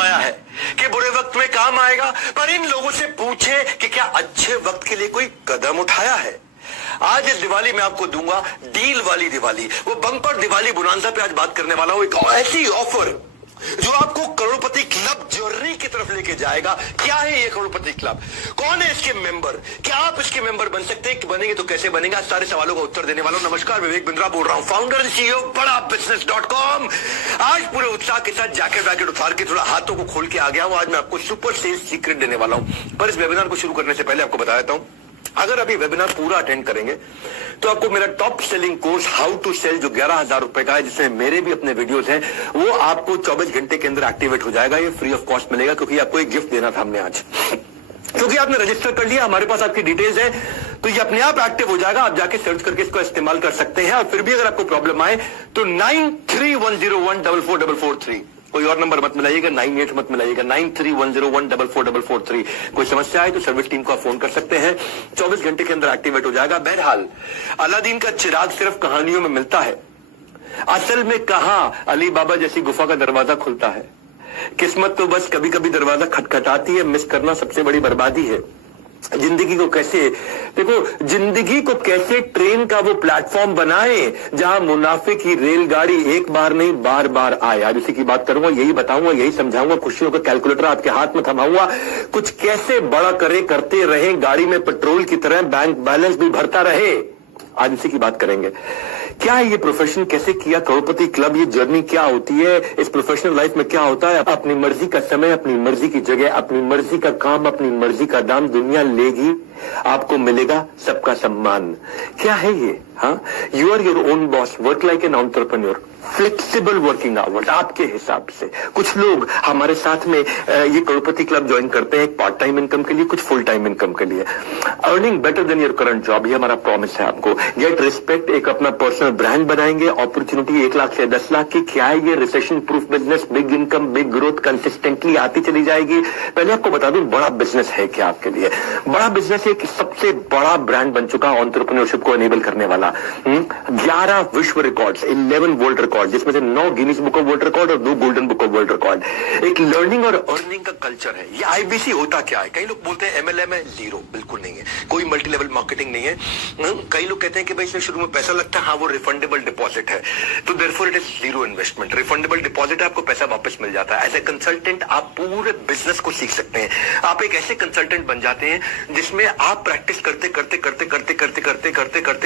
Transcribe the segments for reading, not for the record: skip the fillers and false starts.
आया है कि बुरे वक्त में काम आएगा, पर इन लोगों से पूछे कि क्या अच्छे वक्त के लिए कोई कदम उठाया है। आज इस दिवाली में आपको दूंगा डील वाली दिवाली, वो बम्पर दिवाली बोनांजा पे आज बात करने वाला हूं। एक ऐसी ऑफर जो आपको करोड़पति क्लब जर्नी की तरफ लेके जाएगा। क्या है ये करोड़पति क्लब, कौन है इसके मेंबर, क्या आप इसके मेंबर बन सकते हैं, बनेंगे तो कैसे बनेंगे, आज सारे सवालों का उत्तर देने वाला हूं। नमस्कार, विवेक बिंद्रा बोल रहा हूं, फाउंडर सीईओ बड़ा बिजनेस.com। आज पूरे उत्साह के साथ जैकेट वैकेट उतार के थोड़ा हाथों को खोल के आ गया हूं। आज मैं आपको सुपर सेल्स सीक्रेट देने वाला हूं। पर इस वेबिनार को शुरू करने से पहले आपको बता देता हूं, अगर अभी वेबिनार पूरा अटेंड करेंगे तो आपको मेरा top selling course how to sell जो 11,000 रुपए का है, जिसमें मेरे भी अपने वीडियोस हैं, वो आपको 24 घंटे के अंदर एक्टिवेट हो जाएगा। ये फ्री ऑफ कॉस्ट मिलेगा, क्योंकि आपको एक गिफ्ट देना था हमने आज। क्योंकि आपने रजिस्टर कर लिया, हमारे पास आपकी डिटेल्स है, तो ये अपने आप एक्टिव हो जाएगा। आप जाके सर्च करके इसको इस्तेमाल कर सकते हैं। और फिर भी अगर आपको प्रॉब्लम आए तो 9310144443, कोई और नंबर मत मिलाइएगा, 98 मत मिलाइएगा, 9310144443। कोई समस्या है तो सर्विस टीम को आप फोन कर सकते हैं, 24 घंटे के अंदर एक्टिवेट हो जाएगा। बहरहाल, अलादीन का चिराग सिर्फ कहानियों में मिलता है, असल में कहां अली बाबा जैसी गुफा का दरवाजा खुलता है। किस्मत तो बस कभी कभी दरवाजा खटखटाती है, मिस करना सबसे बड़ी बर्बादी है। जिंदगी को कैसे, देखो, जिंदगी को कैसे ट्रेन का वो प्लेटफॉर्म बनाए जहां मुनाफे की रेलगाड़ी एक बार नहीं बार बार आए। आज उसी की बात करूंगा, यही बताऊंगा, यही समझाऊंगा। खुशियों का कैलकुलेटर आपके हाथ में थमाऊंगा, कुछ कैसे बड़ा करते रहे, गाड़ी में पेट्रोल की तरह बैंक बैलेंस भी भरता रहे। आज उसी की बात करेंगे। क्या है ये प्रोफेशन, कैसे किया करोड़पति क्लब, ये जर्नी क्या होती है, इस प्रोफेशनल लाइफ में क्या होता है। अपनी मर्जी का समय, अपनी मर्जी की जगह, अपनी मर्जी का काम, अपनी मर्जी का दाम, दुनिया लेगी, आपको मिलेगा सबका सम्मान। क्या है ये? हाँ, you are your own boss, work like an entrepreneur, flexible working hours आपके हिसाब से। कुछ लोग हमारे साथ में ये करोड़पति क्लब ज्वाइन करते हैं पार्ट टाइम इनकम के लिए, कुछ फुल टाइम इनकम के लिए। Earning better than your current job, ये हमारा प्रॉमिस है आपको। गेट रिस्पेक्ट, एक अपना पर्सनल ब्रांड बनाएंगे, अपॉर्चुनिटी 1 लाख से 10 लाख की। क्या है ये? Recession proof business, big income, big growth consistently आती चली जाएगी। पहले आपको बता दूं, बड़ा बिजनेस है क्या आपके लिए। बड़ा बिजनेस एक सबसे बड़ा ब्रांड बन चुका एंटरप्रेन्योरशिप को एनेबल करने वाला। 11 विश्व रिकॉर्ड्स, 11 वर्ल्ड रिकॉर्ड, जिसमें से 9 Guinness book of world record और 2 golden book of world record. एक लर्निंग और अर्निंग का कल्चर है। ये आईबीसी होता क्या है? कई लोग बोलते हैं एमएलएम है, जीरो, बिल्कुल नहीं है। कोई मल्टी लेवल मार्केटिंग नहीं है। कई लोग कहते हैं कि भाई इसमें शुरू में पैसा लगता है, हाँ वो रिफंडेबल डिपॉजिट है, तो therefore it is zero investment. Refundable deposit है, आपको पैसा वापस मिल जाता है। एज ए कंसल्टेंट आप पूरे बिजनेस को सीख सकते हैं। आप एक ऐसे कंसल्टेंट बन जाते हैं जिसमें आप प्रैक्टिस करते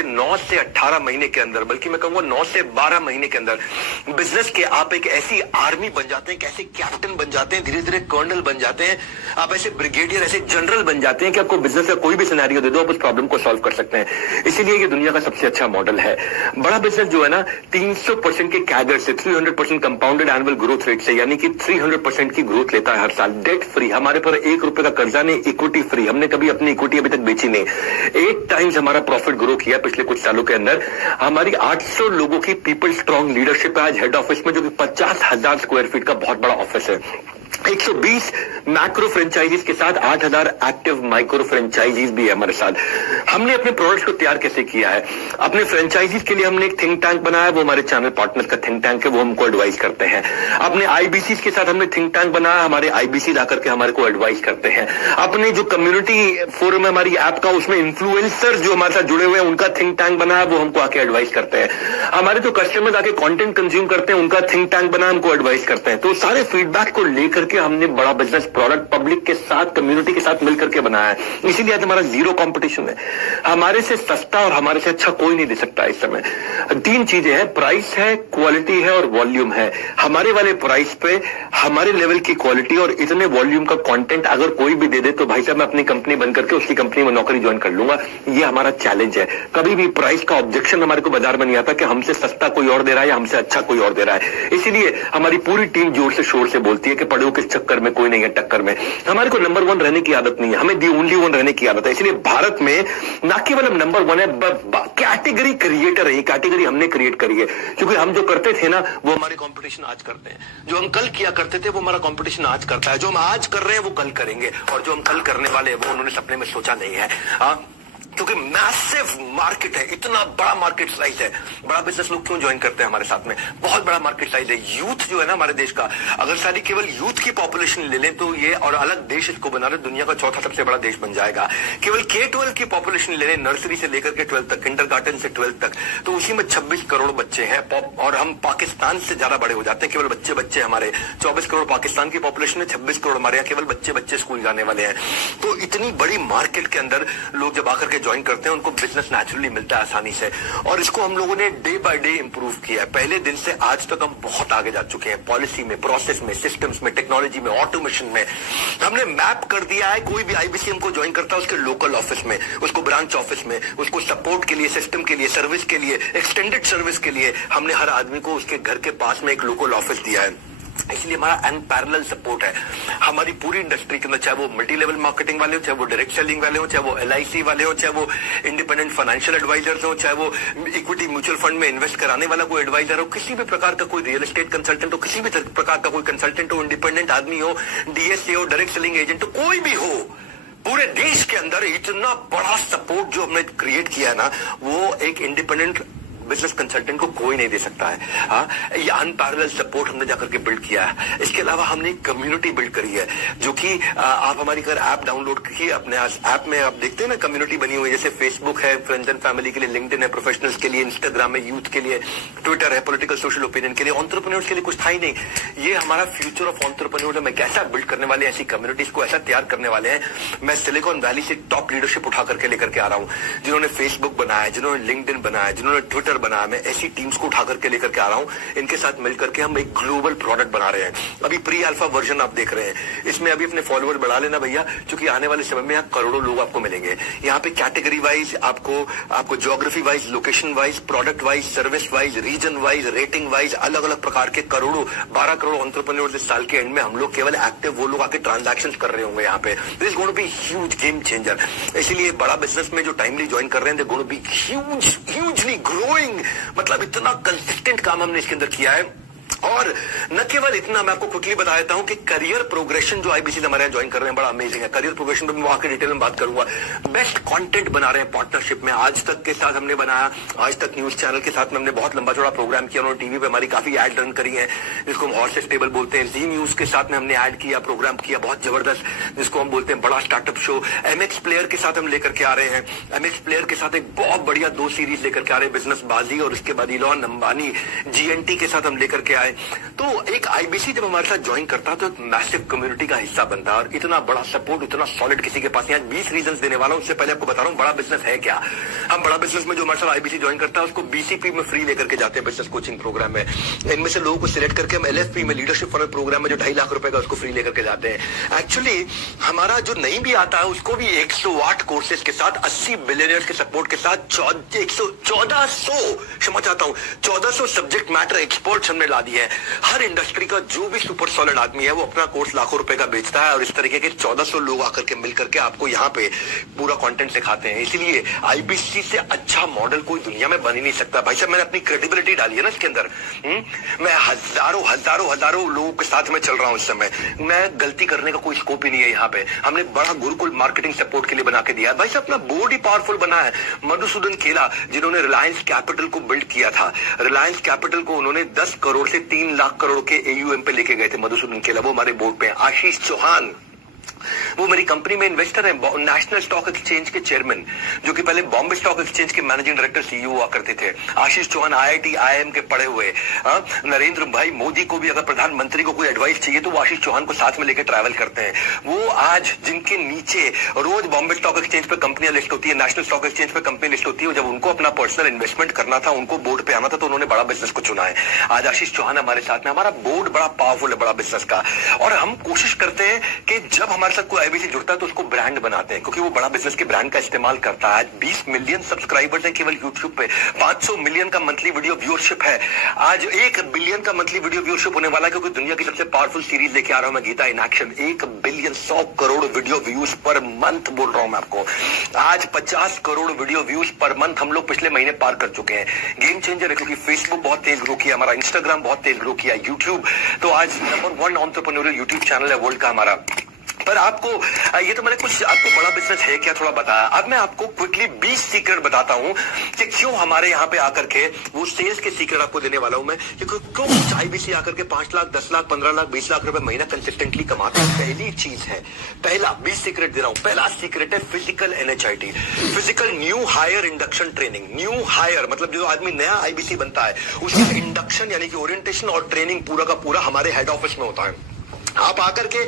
9 से 18 महीने के अंदर, बल्कि मैं कहूंगा 9 से 12 महीने के अंदर बिजनेस के आप एक ऐसी आर्मी बन जाते हैं, कैसे कैप्टन बन जाते हैं, धीरे धीरे कर्नल बन जाते हैं, आप ऐसे ब्रिगेडियर, ऐसे जनरल बन जाते हैं कि आपको बिजनेस का कोई भी सिनेरियो दे दो, आप उस प्रॉब्लम को सॉल्व कर सकते हैं। इसीलिए ये दुनिया का सबसे अच्छा मॉडल है। बड़ा बिजनेस जो है ना, 300% के कैडर से, 300% कंपाउंडेड एनुअल ग्रोथ रेट से, यानी कि 300% की ग्रोथ लेता है हर साल। डेट फ्री, हमारे पर 1 रुपए का कर्जा नहीं, इक्विटी फ्री। हमने कभी अपनी इक्विटी अभी तक बेची नहीं। 8 टाइम्स हमारा प्रॉफिट ग्रो किया पिछले कुछ सालों के अंदर। हमारी 800 लोगों की पीपल स्ट्रॉन्ग लीडरशिप है आज हेड ऑफिस में, जो कि 50,000 स्क्वायर फीट का बहुत बड़ा ऑफिस है। 120 मैक्रो फ्रेंचाइजीज के साथ 8,000 एक्टिव माइक्रो फ्रेंचाइजीज भी है हमारे साथ। हमने अपने प्रोडक्ट्स को तैयार कैसे किया है? अपने फ्रेंचाइजीज के लिए हमने एक थिंक टैंक बनाया, वो हमारे चैनल पार्टनर्स का थिंक टैंक है, वो हमको एडवाइस करते हैं। अपने आईबीसी के साथ हमने थिंक टैंक बनाया, हमारे आईबीसी आकर के हमारे को एडवाइस करते हैं। अपने जो कम्युनिटी फोरम है हमारी ऐप का, उसमें इन्फ्लुएंसर जो हमारे साथ जुड़े हुए हैं, उनका थिंक टैंक बनाया, वो हमको आके एडवाइस करते हैं। हमारे जो कस्टमर्स आके कंटेंट कंज्यूम करते हैं, उनका थिंक टैंक बनाया, हमको एडवाइस करते हैं। तो सारे फीडबैक को लेकर के हमने बड़ा बिजनेस प्रोडक्ट पब्लिक के साथ, कम्युनिटी के साथ मिलकर के बनाया है। इसीलिए आज हमारा जीरो कंपटीशन है। हमारे से सस्ता और हमारे से अच्छा कोई नहीं दे सकता इस समय। 3 चीजें हैं, प्राइस है, क्वालिटी है और वॉल्यूम है। हमारे वाले प्राइस पे हमारे लेवल की क्वालिटी और इतने वॉल्यूम का कंटेंट अगर कोई भी दे दे तो भाई साहब मैं अपनी कंपनी बंद करके उसकी कंपनी में नौकरी ज्वाइन कर लूंगा। ये हमारा चैलेंज है। कभी भी प्राइस का ऑब्जेक्शन हमारे को बाजार में नहीं आता कि हमसे सस्ता कोई और दे रहा है या हमसे अच्छा कोई और दे रहा है। इसीलिए हमारी पूरी टीम जोर से शोर से बोलती है कि पढ़ो किस चक्कर में, कोई नहीं है टक्कर में। हमारे को नंबर 1 रहने की आदत नहीं है, हमें दी ओनली 1 रहने की आदत है। इसलिए भारत में ना केवल हम नंबर 1 है, कैटेगरी क्रिएटर है। ये कैटेगरी हमने क्रिएट करी है, क्योंकि हम जो करते थे ना वो हमारे कंपटीशन आज करते हैं। जो हम कल किया करते थे वो हमारा कंपटीशन आज करता है। जो हम आज कर रहे हैं वो कल करेंगे, और जो हम कल करने वाले हैं वो उन्होंने सपने में सोचा नहीं है। क्योंकि मैसिव मार्केट है, इतना बड़ा मार्केट साइज है। बड़ा बिजनेस लोग क्यों ज्वाइन करते हैं हमारे साथ में? बहुत बड़ा मार्केट साइज है। यूथ जो है ना हमारे देश का, अगर सारी केवल यूथ की पॉपुलेशन ले लें तो ये, और अलग देश इसको बना रहे, दुनिया का चौथा सबसे बड़ा देश बन जाएगा। केवल K-12 की पॉपुलेशन ले लें, नर्सरी से लेकर के 12 तक, किंडरगार्टन से 12 तक, तो उसी में 26 करोड़ बच्चे हैं। और हम पाकिस्तान से ज्यादा बड़े हो जाते हैं। केवल बच्चे हमारे 24 करोड़ पाकिस्तान की पॉपुलेशन है, 26 करोड़ हमारे यहाँ केवल बच्चे स्कूल जाने वाले हैं। तो इतनी बड़ी मार्केट के अंदर लोग जब आकर के ज्वाइन करते हैं, उनको बिजनेस नेचुरली मिलता है आसानी से। और इसको हम लोगों ने डे बाय डे इंप्रूव किया है। पहले दिन से आज तक हम बहुत आगे जा चुके हैं, पॉलिसी में, प्रोसेस में, सिस्टम्स में, टेक्नोलॉजी में, ऑटोमेशन में। हमने मैप कर दिया है, कोई भी IBCM को ज्वाइन करता है उसके लोकल ऑफिस में, उसको ब्रांच ऑफिस में, उसको सपोर्ट के लिए, सिस्टम के लिए, सर्विस के लिए, एक्सटेंडेड सर्विस के लिए हमने हर आदमी को उसके घर के पास में एक लोकल ऑफिस दिया है। इसलिए हमारा अनपैरेलल सपोर्ट है हमारी पूरी इंडस्ट्री के अंदर, चाहे वो मल्टी लेवल मार्केटिंग वाले हो, चाहे वो डायरेक्ट सेलिंग वाले हो, चाहे वो LIC वाले हो, चाहे वो इंडिपेंडेंट फाइनेंशियल एडवाइजर्स हो, चाहे वो इक्विटी म्यूचुअल फंड में इन्वेस्ट कराने वाला कोई एडवाइजर हो, किसी भी प्रकार का कोई रियल एस्टेट कंसल्टेंट हो, किसी भी प्रकार का कोई कंसल्टेंट हो, इंडिपेंडेंट आदमी हो, DSA हो, डायरेक्ट सेलिंग एजेंट हो, कोई भी हो, पूरे देश के अंदर इतना बड़ा सपोर्ट जो हमने क्रिएट किया है ना, वो एक इंडिपेंडेंट बिजनेस कंसल्टेंट को कोई नहीं दे सकता है। हाँ, ये अनपैरेलल सपोर्ट हमने जाकर के बिल्ड किया है। इसके अलावा हमने एक कम्युनिटी बिल्ड करी है, जो कि आप हमारी अगर ऐप डाउनलोड की, अपने ऐप में आप देखते हैं ना कम्युनिटी बनी हुई है, जैसे फेसबुक है फ्रेंड्स एंड फैमिली के लिए, लिंक्डइन है प्रोफेशनल्स के लिए, इंस्टाग्राम है यूथ के लिए, ट्विटर है पॉलिटिकल सोशल ओपिनियन के लिए, एंटरप्रेन्योर्स के लिए कुछ था ही नहीं। ये हमारा फ्यूचर ऑफ एंटरप्रेन्योर है। कैसा बिल्ड करने वाले, ऐसी कम्युनिटीज को ऐसा तैयार करने वाले हैं। मैं सिलिकॉन वैली से टॉप लीडरशिप उठा करके लेकर के आ रहा हूँ, जिन्होंने फेसबुक बनाया, जिन्होंने लिंक्डइन बनाया, जिन्होंने ट्विटर बनाया। मैं ऐसी टीम्स को उठा करके लेकर के आ रहा हूं, इनके साथ मिलकर के हम एक ग्लोबल प्रोडक्ट बना रहे हैं। अभी प्री अल्फा वर्जन आप देख रहे हैं, इसमें अभी अपने फॉलोअर बढ़ा लेना भैया, क्योंकि आने वाले समय में यहाँ करोड़ों लोग आपको मिलेंगे। यहाँ पे कैटेगरी वाइज आपको geography wise, location wise, product wise, service wise, region wise, rating wise, अलग अलग प्रकार के करोड़ों, 12 करोड़ एंटरप्रेन्योर्स इस साल के एंड में हम लोग केवल एक्टिव वो लोग आके ट्रांजैक्शन कर रहे होंगे यहाँ पे। This is going to be huge game changer. इसीलिए बड़ा बिजनेस में जो टाइमली ज्वाइन कर रहे हैं, they going to be hugely growing. मतलब इतना कंसिस्टेंट काम हमने इसके अंदर किया है। और न केवल इतना, मैं आपको क्विकली बता देता हूं कि करियर प्रोग्रेशन जो IBC हमारे यहाँ ज्वाइन कर रहे हैं, बड़ा अमेजिंग है। करियर प्रोग्रेशन पे मैं वहां के डिटेल में बात करूंगा। बेस्ट कंटेंट बना रहे हैं पार्टनरशिप में, आज तक के साथ हमने बनाया, आज तक न्यूज चैनल के साथ में हमने बहुत लंबा चौड़ा प्रोग्राम किया। उन्होंने टीवी पे हमारी काफी एड रन करी है, जिसको हम हॉर्सेस टेबल बोलते हैं। जी न्यूज के साथ में हमने ऐड किया, प्रोग्राम किया बहुत जबरदस्त, जिसको हम बोलते हैं बड़ा स्टार्टअप शो। MX प्लेयर के साथ हम लेकर के आ रहे हैं। MX प्लेयर के साथ एक बहुत बढ़िया 2 सीरीज लेकर के आ रहे हैं, बिजनेस बाजी और उसके बाद इलॉन अंबानी GNT के साथ हम लेकर के आए। तो एक IBC जब हमारे साथ ज्वाइन करता है तो एक मैसिव कम्युनिटी का हिस्सा बनता है। और इतना बड़ा सपोर्ट, इतना सॉलिड किसी के पास नहीं। आज 20 रीजंस देने वाला हूं। उससे पहले आपको बता रहा हूं बड़ा बिजनेस है क्या। हम बड़ा बिजनेस में जो हमारे साथ IBC ज्वाइन करता है उसको BCP में फ्री लेकर के जाते हैं, बिजनेस कोचिंग प्रोग्राम में। इनमें से लोगों को सिलेक्ट करके हम LFP में, लीडरशिप फनल प्रोग्राम में, जो 2.5 लाख रुपए का, उसको फ्री लेकर के जाते हैं। एक्चुअली हमारा जो नहीं भी आता है उसको भी 108 कोर्सेज के साथ, 80 बिलियनियर्स के सपोर्ट के साथ, 1400 सब्जेक्ट मैटर एक्सपर्ट्स हमने ला दिए हैं। हर इंडस्ट्री का जो भी सुपर सॉलिड आदमी है वो अपना कोर्स लाखों रुपए का बेचता है, और इस तरीके के 1400 लोग आकर के मिलकर के आपको यहाँ पे पूरा कंटेंट सिखाते हैं। इसीलिए IBC से अच्छा मॉडल कोई दुनिया में बन ही नहीं सकता। भाई साहब, मैंने अपनी क्रेडिबिलिटी डाली है ना इसके अंदर। मैं हजारों लोगों के साथ में चल रहा हूं इस समय। मैं गलती करने का कोई स्कोप ही नहीं है यहाँ पे। हमने बड़ा गुरुकुल मार्केटिंग सपोर्ट के लिए बना के दिया है। भाई साहब, अपना बोर्ड ही पावरफुल बना है। मधुसूदन खेला, जिन्होंने रिलायंस कैपिटल को बिल्ड किया था, रिलायंस कैपिटल को उन्होंने 10 करोड़ से 3 लाख करोड़ के AUM पे लेके गए थे। मधुसूदन खेला वो हमारे बोर्ड पे। आशीष चौहान, वो मेरी कंपनी में इन्वेस्टर है, नेशनल स्टॉक एक्सचेंज के चेयरमैन, जो कि पहले बॉम्बे स्टॉक एक्सचेंज के मैनेजिंग डायरेक्टर CEO हुआ करते थे। आशीष चौहान IIT IIM के पढ़े हुए। नरेंद्र भाई मोदी को भी अगर प्रधानमंत्री को कोई एडवाइस चाहिए तो वो आशीष चौहान को साथ में लेकर ट्रैवल करते हैं। वो आज जिनके नीचे रोज बॉम्बे स्टॉक एक्सचेंज पे कंपनियां लिस्ट होती है, नेशनल स्टॉक एक्सचेंज पे कंपनी लिस्ट होती है, जब उनको अपना पर्सनल इन्वेस्टमेंट करना था, उनको बोर्ड पे आना था, तो उन्होंने बड़ा बिजनेस को चुना है। आज आशीष चौहान हमारे साथ में। हमारा बोर्ड बड़ा पावरफुल है बड़ा बिजनेस का, और हम कोशिश करते हैं कि जब हमारे साथ कोई IBC जुड़ता है तो उसको ब्रांड बनाते हैं, क्योंकि वो बड़ा बिजनेस के ब्रांड का इस्तेमाल करता है। आज 20 मिलियन सब्सक्राइबर्स हैं केवल YouTube पे, 500 मिलियन का मंथली वीडियो व्यूअरशिप है, आज 1 बिलियन का मंथली वीडियो व्यूअरशिप होने वाला है, क्योंकि दुनिया की सबसे पावरफुल सीरीज लेके आ रहा हूं मैं, Geeta in action. 1 billion 100 crore video views per month बोल रहा हूं मैं आपको। आज 50 crore video views per month हम लोग पिछले महीने पार कर चुके हैं। गेम चेंजर है, क्योंकि फेसबुक बहुत तेज ग्रो किया, हमारा इंस्टाग्राम बहुत तेज ग्रो किया, यूट्यूब तो आज नंबर 1 एंटरप्रेन्योरियल यूट्यूब चैनल है वर्ल्ड का हमारा। पर आपको ये तो मैंने कुछ आपको बड़ा बिजनेस है क्या थोड़ा बताया। अब मैं आपको क्विकली 20 सीक्रेट बताता हूं कि क्यों हमारे यहाँ पे आकर के वो सेल्स के सीक्रेट आपको देने वाला हूं मैं कि क्यों आईबीसी आकर के 5 लाख 10 लाख 15 लाख 20 लाख रुपए महीना कंसिस्टेंटली कमाता है। पहली चीज है, पहला 20 सीक्रेट दे रहा हूं। पहला सीक्रेट है physical NHIT, physical new hire induction training. New hire मतलब जो आदमी नया आईबीसी बनता है उसका इंडक्शन यानी कि ओरिएंटेशन और ट्रेनिंग पूरा का पूरा हमारे हेड ऑफिस में होता है। आप आकर के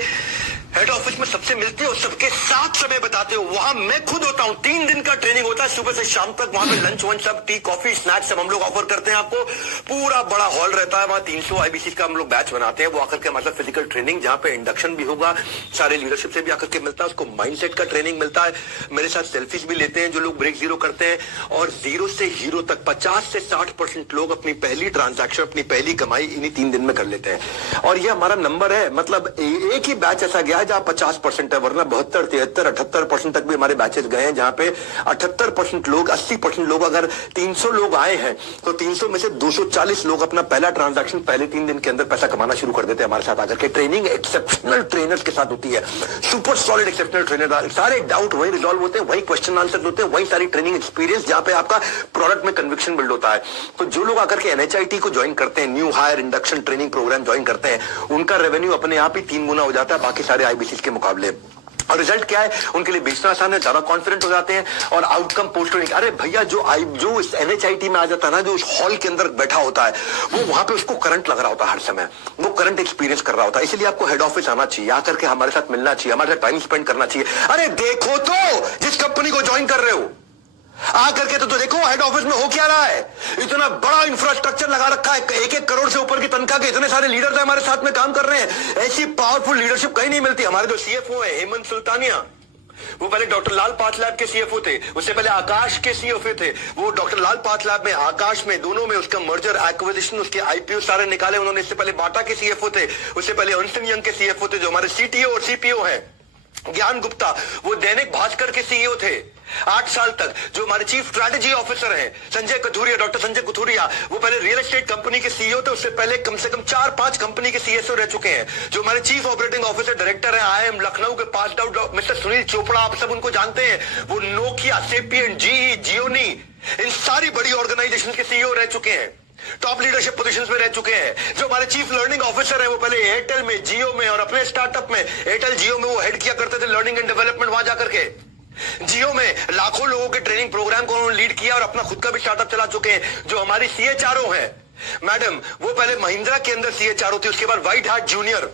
हेड ऑफिस में सबसे मिलते हो, सबके साथ समय बताते हो। वहां मैं खुद होता हूं, 3 दिन का ट्रेनिंग होता है सुबह से शाम तक। वहां पे लंच वंच सब टी कॉफी स्नैक्स सब हम लोग ऑफर करते हैं आपको। पूरा बड़ा हॉल रहता है, वहां 300 आईबीसी का हम लोग बैच बनाते हैं। वो आकर के मतलब फिजिकल ट्रेनिंग जहां पे इंडक्शन भी होगा, सारे लीडरशिप से भी आकर के मिलता है, उसको माइंडसेट का ट्रेनिंग मिलता है। मेरे साथ सेल्फीज भी लेते हैं जो लोग ब्रेक जीरो करते हैं। और जीरो से हीरो तक 50 से 60% लोग अपनी पहली ट्रांजैक्शन, अपनी पहली कमाई इन्हीं 3 दिन में कर लेते हैं। और ये हमारा नंबर है, मतलब एक ही बैच ऐसा गया है जहां 50% है, वरना 72, 73, 78% तक भी हमारे बैचेस गए हैं जहां पे 78% लोग, 80% लोग, अगर 300 लोग आए हैं तो 300 में से 240 लोग अपना पहला ट्रांजैक्शन पहले 3 दिन के अंदर पैसा कमाना शुरू कर देते हैं हमारे साथ आकर के। ट्रेनिंग एक्सेप्शनल ट्रेनर्स के साथ होती है, सुपर सॉलिड एक्सेप्शनल ट्रेनर। सारे डाउट वही रिजॉल्व होते हैं, वही क्वेश्चन आंसर होते हैं, वही सारी ट्रेनिंग एक्सपीरियंस जहां पे आपका प्रोडक्ट में कन्विक्शन बिल्ड होता है। तो जो लोग आकर के एनएचआईटी को ज्वाइन करते हैं, new hire induction training program join करते हैं, उनका रेवेन्यू अपने आप ही 3 गुना हो जाता है बाकी सारे आईबीसी के मुकाबले। और रिजल्ट क्या है, उनके लिए बेचना आसान है, ज्यादा कॉन्फिडेंट हो जाते हैं और आउटकम पोस्ट होने। अरे भैया जो इस एनएचआईटी में आ जाता है ना, जो उस हॉल के अंदर बैठा होता है, वो वहां पे उसको करंट लग रहा होता है हर समय, वो करंट एक्सपीरियंस कर रहा होता है। इसलिए आपको हेड ऑफिस आना चाहिए, आकर के हमारे साथ मिलना चाहिए, हमारे साथ टाइम स्पेंड करना चाहिए। अरे देखो तो जिस कंपनी को ज्वाइन कर रहे हो आकर के तो देखो हेड ऑफिस में हो क्या रहा है। इतना बड़ा इंफ्रास्ट्रक्चर लगा रखा है, 1-1 करोड़ से ऊपर की तनख्वाह के इतने सारे लीडर्स हमारे साथ में काम कर रहे हैं। ऐसी पावरफुल लीडरशिप कहीं नहीं मिलती। हमारे जो सीएफओ है हेमंत सुल्तानिया, वो पहले डॉक्टर लाल पाथलैब के सीएफओ थे, उससे पहले आकाश के सीएफओ थे। वो डॉक्टर लाल पाथलैब में, आकाश में, दोनों में उसका मर्जर एक्विजिशन, उसके आईपीओ सारे निकाले उन्होंने। इससे पहले बाटा के सीएफओ थे, उससे पहले अर्नस्ट एंड यंग के सीएफओ थे। जो हमारे सीटीओ और सीपीओ है ज्ञान गुप्ता, वो दैनिक भास्कर के सीईओ थे 8 साल तक। जो हमारे चीफ स्ट्रैटेजी ऑफिसर हैं संजय कथुरिया, डॉक्टर संजय कथुरिया, वो पहले रियल एस्टेट कंपनी के सीईओ थे, उससे पहले कम से कम 4-5 कंपनी के सीएसओ रह चुके हैं। जो हमारे चीफ ऑपरेटिंग ऑफिसर डायरेक्टर हैं आईएम लखनऊ के pass out mister Sunil Chopra, आप सब उनको जानते हैं। वो नोकिया, सेपियन, जीई, जियोनी, इन सारी बड़ी ऑर्गेनाइजेशन के सीईओ रह चुके हैं, टॉप लीडरशिप पोजीशंस में रह चुके हैं। जो हमारे चीफ लर्निंग ऑफिसर है वो पहले एयरटेल में, जियो में और अपने स्टार्टअप में, एयरटेल जियो में वो हेड किया करते थे लर्निंग एंड डेवलपमेंट। वहां जाकर के जियो में लाखों लोगों के ट्रेनिंग प्रोग्राम को उन्होंने लीड किया और अपना खुद का भी स्टार्टअप चला चुके हैं। जो हमारी सीएचआरओ है मैडम, वो पहले महिंद्रा के अंदर सीएचआरओ थी, उसके बाद व्हाइट हार्ट जूनियर,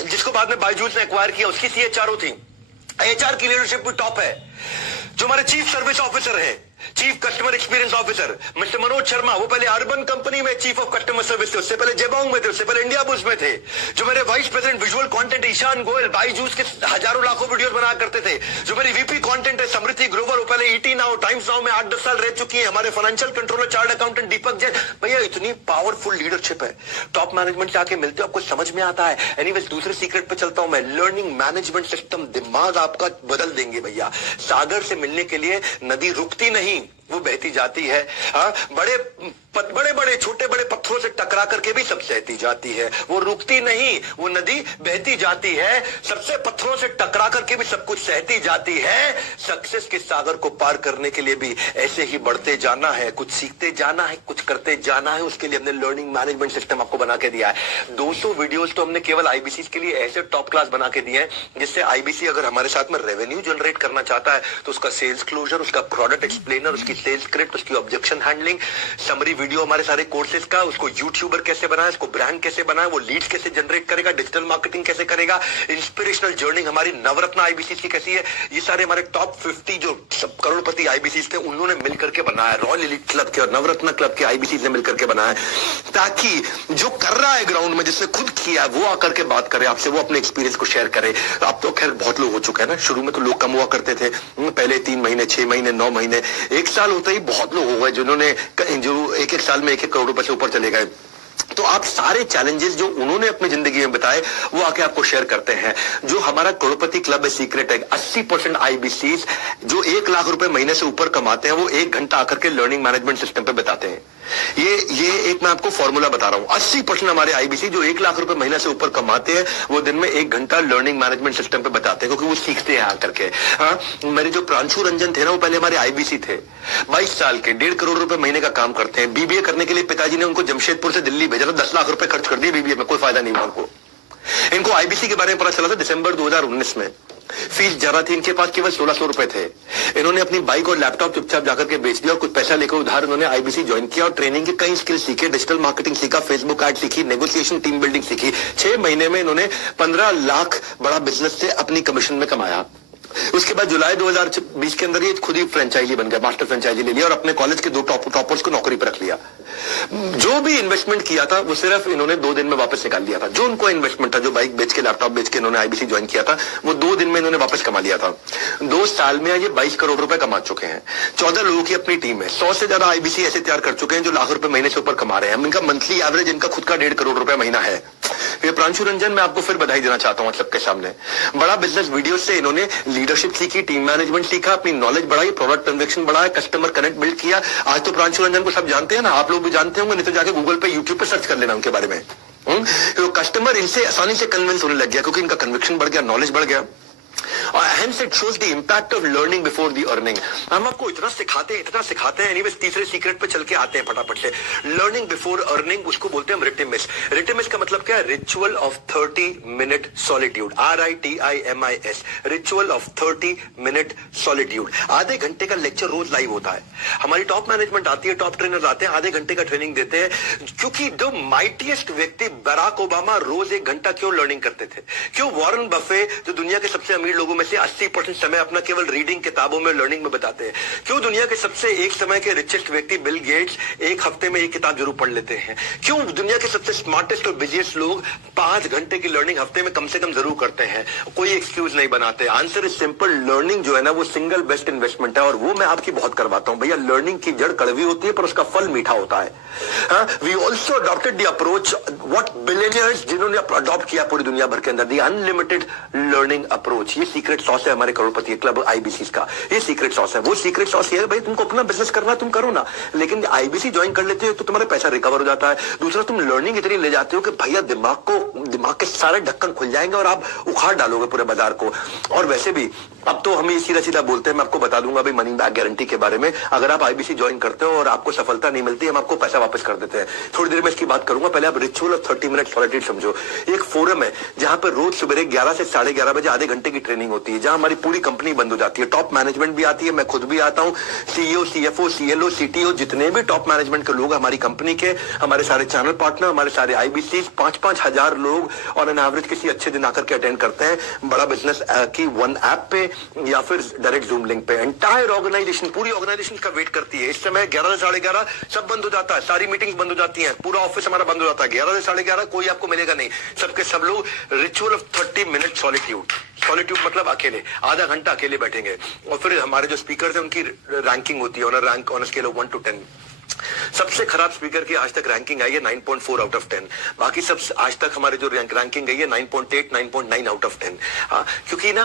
जिसको बाद में बायजूस ने एक्वायर किया, उसकी सीएचआरओ थी। एचआर की लीडरशिप भी टॉप है। जो हमारे चीफ सर्विस ऑफिसर है, chief customer experience officer mister Manoj Sharma, वो पहले अर्बन कंपनी में चीफ ऑफ कस्टमर सर्विस थे, उससे पहले जेबोंग में थे, उससे पहले इंडिया बुल्स में थे। जो मेरे vice president visual content Ishaan Goyal, Byju's के हजारों लाखों वीडियोस बना करते थे। जो मेरी वीपी कंटेंट है समृद्धि ग्रोवर, वो पहले ईटी नाउ, टाइम्स नाउ में 8-10 साल रह चुकी है। हमारे फाइनेंशियल कंट्रोलर चार्ट अकाउंटेंट दीपक जैन। भैया इतनी पावरफुल लीडरशिप है, टॉप मैनेजमेंट से आके मिलते हो आपको समझ में आता है। एनीवेज दूसरे सीक्रेट पे चलता हूं मैं, लर्निंग मैनेजमेंट सिस्टम। दिमाग आपका बदल देंगे भैया। सागर से मिलने के लिए नदी रुकती नहीं, वो बहती जाती है। बड़े बड़े छोटे बड़े पत्थरों से टकरा करके भी सब सहती जाती है, वो रुकती नहीं, वो नदी बहती जाती है। सबसे पत्थरों से टकरा करके भी सब कुछ सहती जाती है। सक्सेस के सागर को पार करने के लिए भी ऐसे ही बढ़ते जाना है, कुछ सीखते जाना है, कुछ करते जाना है। उसके लिए हमने लर्निंग मैनेजमेंट सिस्टम आपको बना के दिया है। 200 वीडियोस तो हमने केवल आईबीसी के लिए ऐसे टॉप क्लास बना के दिए हैं, जिससे आईबीसी अगर हमारे साथ में रेवेन्यू जनरेट करना चाहता है तो उसका सेल्स क्लोजर, उसका प्रोडक्ट एक्सप्लेनर, उसकी सेल्स स्क्रिप्ट, उसकी ऑब्जेक्शन हैंडलिंग, समरी वीडियो हमारे सारे कोर्सेज का, उसको यूट्यूबर कैसे बनाए, उसको ब्रांड कैसे बनाए, वो लीड्स कैसे जनरेट करेगा, डिजिटल मार्केटिंग कैसे करेगा, इंस्पिरेशनल जर्नी हमारी नवरत्न आईबीसी की कैसी है, ये सारे हमारे टॉप 50 जो सब करोड़पति आईबीसी थे उन्होंने मिलकर के बनाया। रॉयल एलीट क्लब के और नवरत्न क्लब के आईबीसी ने मिलकर के बनाया, ताकि जो कर रहा है ग्राउंड में, जिसने खुद किया वो आकर के बात करे आपसे, वो अपने एक्सपीरियंस को शेयर करे। अब तो खैर बहुत लोग हो चुके हैं ना, शुरू में तो लोग कम हुआ करते थे, पहले 3 महीने, 6 महीने, 9 महीने, 1 साल होता ही बहुत लोग हो गए जिन्होंने जो 1-1 साल में 1-1 करोड़ रुपए से ऊपर चले गए। तो आप सारे चैलेंजेस जो उन्होंने अपनी जिंदगी में बताए वो आके आपको शेयर करते हैं। जो हमारा करोड़पति क्लब है सीक्रेट है, 80% आईबीसीज जो 1 लाख रुपए महीने से ऊपर कमाते हैं वो 1 घंटा आकर के लर्निंग मैनेजमेंट सिस्टम पे बताते हैं। ये एक मैं आपको फॉर्मूला बता रहा हूं। 80% हमारे आईबीसी जो 1 लाख रुपए महीने से ऊपर कमाते हैं वो दिन में 1 घंटा लर्निंग मैनेजमेंट सिस्टम पे बताते हैं, क्योंकि वो सीखते हैं आकर के। हाँ, मेरे जो प्रांशु रंजन थे ना, वो पहले हमारे आईबीसी थे, 22 साल के, 1.5 करोड़ रुपए महीने का काम करते हैं। बीबीए करने के लिए पिताजी ने उनको जमशेदपुर से दिल्ली भेजा था, 10 लाख रुपए खर्च कर दिए बीबीए में, कोई फायदा नहीं हुआ उनको। इनको आईबीसी के बारे में पता चला था दिसंबर 2019 में। फीस ज्यादा थी इनके पास, केवल 1600 रुपए थे। इन्होंने अपनी बाइक और लैपटॉप चुपचाप जाकर के बेच दिया और कुछ पैसा लेकर उधार इन्होंने आईबीसी ज्वाइन किया और ट्रेनिंग के कई स्किल सीखे, डिजिटल मार्केटिंग सीखा, फेसबुक एड सीखी, नेगोशिएशन, टीम बिल्डिंग सीखी। 6 महीने में इन्होंने 15 लाख बड़ा बिजनेस से अपनी कमीशन में कमाया। उसके बाद जुलाई 2020 के अंदर ये खुद ही फ्रेंचाइजी बन गया, मास्टर फ्रेंचाइजी ले लिया और अपने कॉलेज के 2 टॉपर्स को नौकरी पर रख लिया। जो भी इन्वेस्टमेंट किया था वो सिर्फ इन्होंने 2 दिन में वापस निकाल लिया था। जो उनको इन्वेस्टमेंट था, जो बाइक बेच के, लैपटॉप बेच के इन्होंने आईबीसी ज्वाइन किया था, वो 2 दिन में इन्होंने वापस कमा लिया था। 2 साल में ये 22 करोड़ रुपए कमा चुके हैं। 14 लोगों की अपनी टीम है। 100 से ज्यादा आईबीसी ऐसे तैयार कर चुके हैं जो लाख रुपए महीने से ऊपर कमा रहे हैं। इनका मंथली एवरेज इनका खुद का 1.5 करोड़ रुपए महीना है। ये प्रांशु रंजन, मैं आपको फिर बधाई देना चाहता हूं सबके सामने। बड़ा बिजनेस वीडियो से इन्होंने लीडरशिप सीखी, टीम मैनेजमेंट सीखा, अपनी नॉलेज बढ़ाई, प्रोडक्ट कन्विक्शन बढ़ाया, कस्टमर कनेक्ट बिल्ड किया। आज तो प्रांशु रंजन को सब जानते हैं ना, आप लोग भी जानते होंगे, नहीं तो जाके गूगल पे, यूट्यूब पे सर्च कर लेना उनके बारे में। तो कस्टमर इनसे आसानी से कन्विंस होने लग गया क्योंकि इनका कन्विक्शन बढ़ गया, नॉलेज बढ़ गया। और hence it shows the impact of learning before the earning। हम आपको इतना सिखाते हैं। एनीवेज तीसरे सीक्रेट पे चल के आते हैं फटाफट से। लर्निंग बिफोर अर्निंग, उसको बोलते हैं हम रिटिमिस। रिटिमिस का मतलब क्या है? Ritual of 30 minute solitude, RITIMIS, ritual of 30 minute solitude. आधे घंटे का लेक्चर रोज लाइव होता है। हमारी टॉप मैनेजमेंट आती है, टॉप ट्रेनर्स आते हैं, आधे घंटे का ट्रेनिंग देते हैं। क्योंकि जो माइटीएस्ट व्यक्ति बराक ओबामा रोज 1 घंटा क्यों लर्निंग करते थे? क्यों वॉरेन बफे जो दुनिया के सबसे अमीर लोगों में से 80% समय अपना केवल रीडिंग, किताबों में, लर्निंग में बताते हैं? क्यों दुनिया के सबसे एक समय के रिचेस्ट व्यक्ति बिल गेट्स 1 हफ्ते में 1 किताब जरूर पढ़ लेते हैं? क्यों दुनिया के सबसे स्मार्टेस्ट और बिजिएस्ट लोग 5 घंटे की लर्निंग हफ्ते में कम से कम जरूर करते हैं? कोई एक्सक्यूज नहीं बनाते। Answer is simple. लर्निंग जो है ना, वो सिंगल बेस्ट इन्वेस्टमेंट है और वो मैं आपकी बहुत करवाता हूं। भैया, लर्निंग की जड़ कड़वी होती है पर उसका फल मीठा होता है। We also adopted the approach what billionaires जिन्होंने अडॉप्ट किया पूरी दुनिया भर के अंदर, द अनलिमिटेड लर्निंग अप्रोच। ये सीक्रेट सॉस है हमारे करोड़पति क्लब आईबीसी का। ये सीक्रेट सॉस है। वो सीक्रेट सॉस ये है, भाई तुमको अपना बिजनेस करना तुम करो ना, लेकिन आईबीसी ज्वाइन कर लेते हो तो तुम्हारा पैसा रिकवर हो जाता है। दूसरा, तुम लर्निंग इतनी ले जाते हो कि भैया दिमाग के सारे ढक्कन खुल जाएंगे और आप उखाड़ डालोगे पूरे बाजार को। और वैसे भी अब तो हम ये सीधा सीधा बोलते हैं, मैं आपको बता दूंगा भाई मनी बैक गारंटी के बारे में। अगर आप आईबीसी ज्वाइन करते हो और आपको सफलता नहीं मिलती, हम आपको पैसा वापस कर देते हैं। थोड़ी देर में इसकी बात करूंगा। पहले आप रिचुअल ऑफ 30 मिनट सॉलिट्यूड समझो। एक फोरम है जहां पर रोज सुबह 11 से 11:30 बजे आधे घंटे की ट्रेनिंग होती है, जहां हमारी पूरी कंपनी बंद हो जाती है। टॉप मैनेजमेंट भी आती है, मैं खुद भी आता हूं, सीईओ, सीएफओ, सीएलओ, सीटीओ, जितने भी टॉप मैनेजमेंट के लोग हमारी कंपनी के, हमारे सारे चैनल पार्टनर, हमारे सारे आईबीसी, 5-5 हजार लोग और एन एवरेज किसी अच्छे दिन आकर के अटेंड करते हैं। बड़ा बिजनेस की वन ऐप पे या फिर डायरेक्ट जूम लिंक पे। एंटायर ऑर्गेनाइजेशन, पूरी ऑर्गेनाइजेशन का वेट करती है। इस समय 11 से 11:30 सब बंद हो जाता है, सारी मीटिंग्स बंद हो जाती हैं, पूरा ऑफिस हमारा बंद हो जाता है। 11 से 11:30 कोई आपको मिलेगा नहीं, सबके सब लोग ritual of 30 minute solitude. Solitude मतलब अकेले, आधा घंटा अकेले बैठेंगे। और फिर हमारे जो स्पीकर हैं उनकी रैंकिंग होती है, ऑन स्केल ऑफ 1 to 10। सबसे खराब स्पीकर की आज तक रैंकिंग आई है 9.4 आउट ऑफ 10। बाकी सब आज तक हमारे जो रैंकिंग गई है 9.8, 9.9 आउट ऑफ 10। क्योंकि ना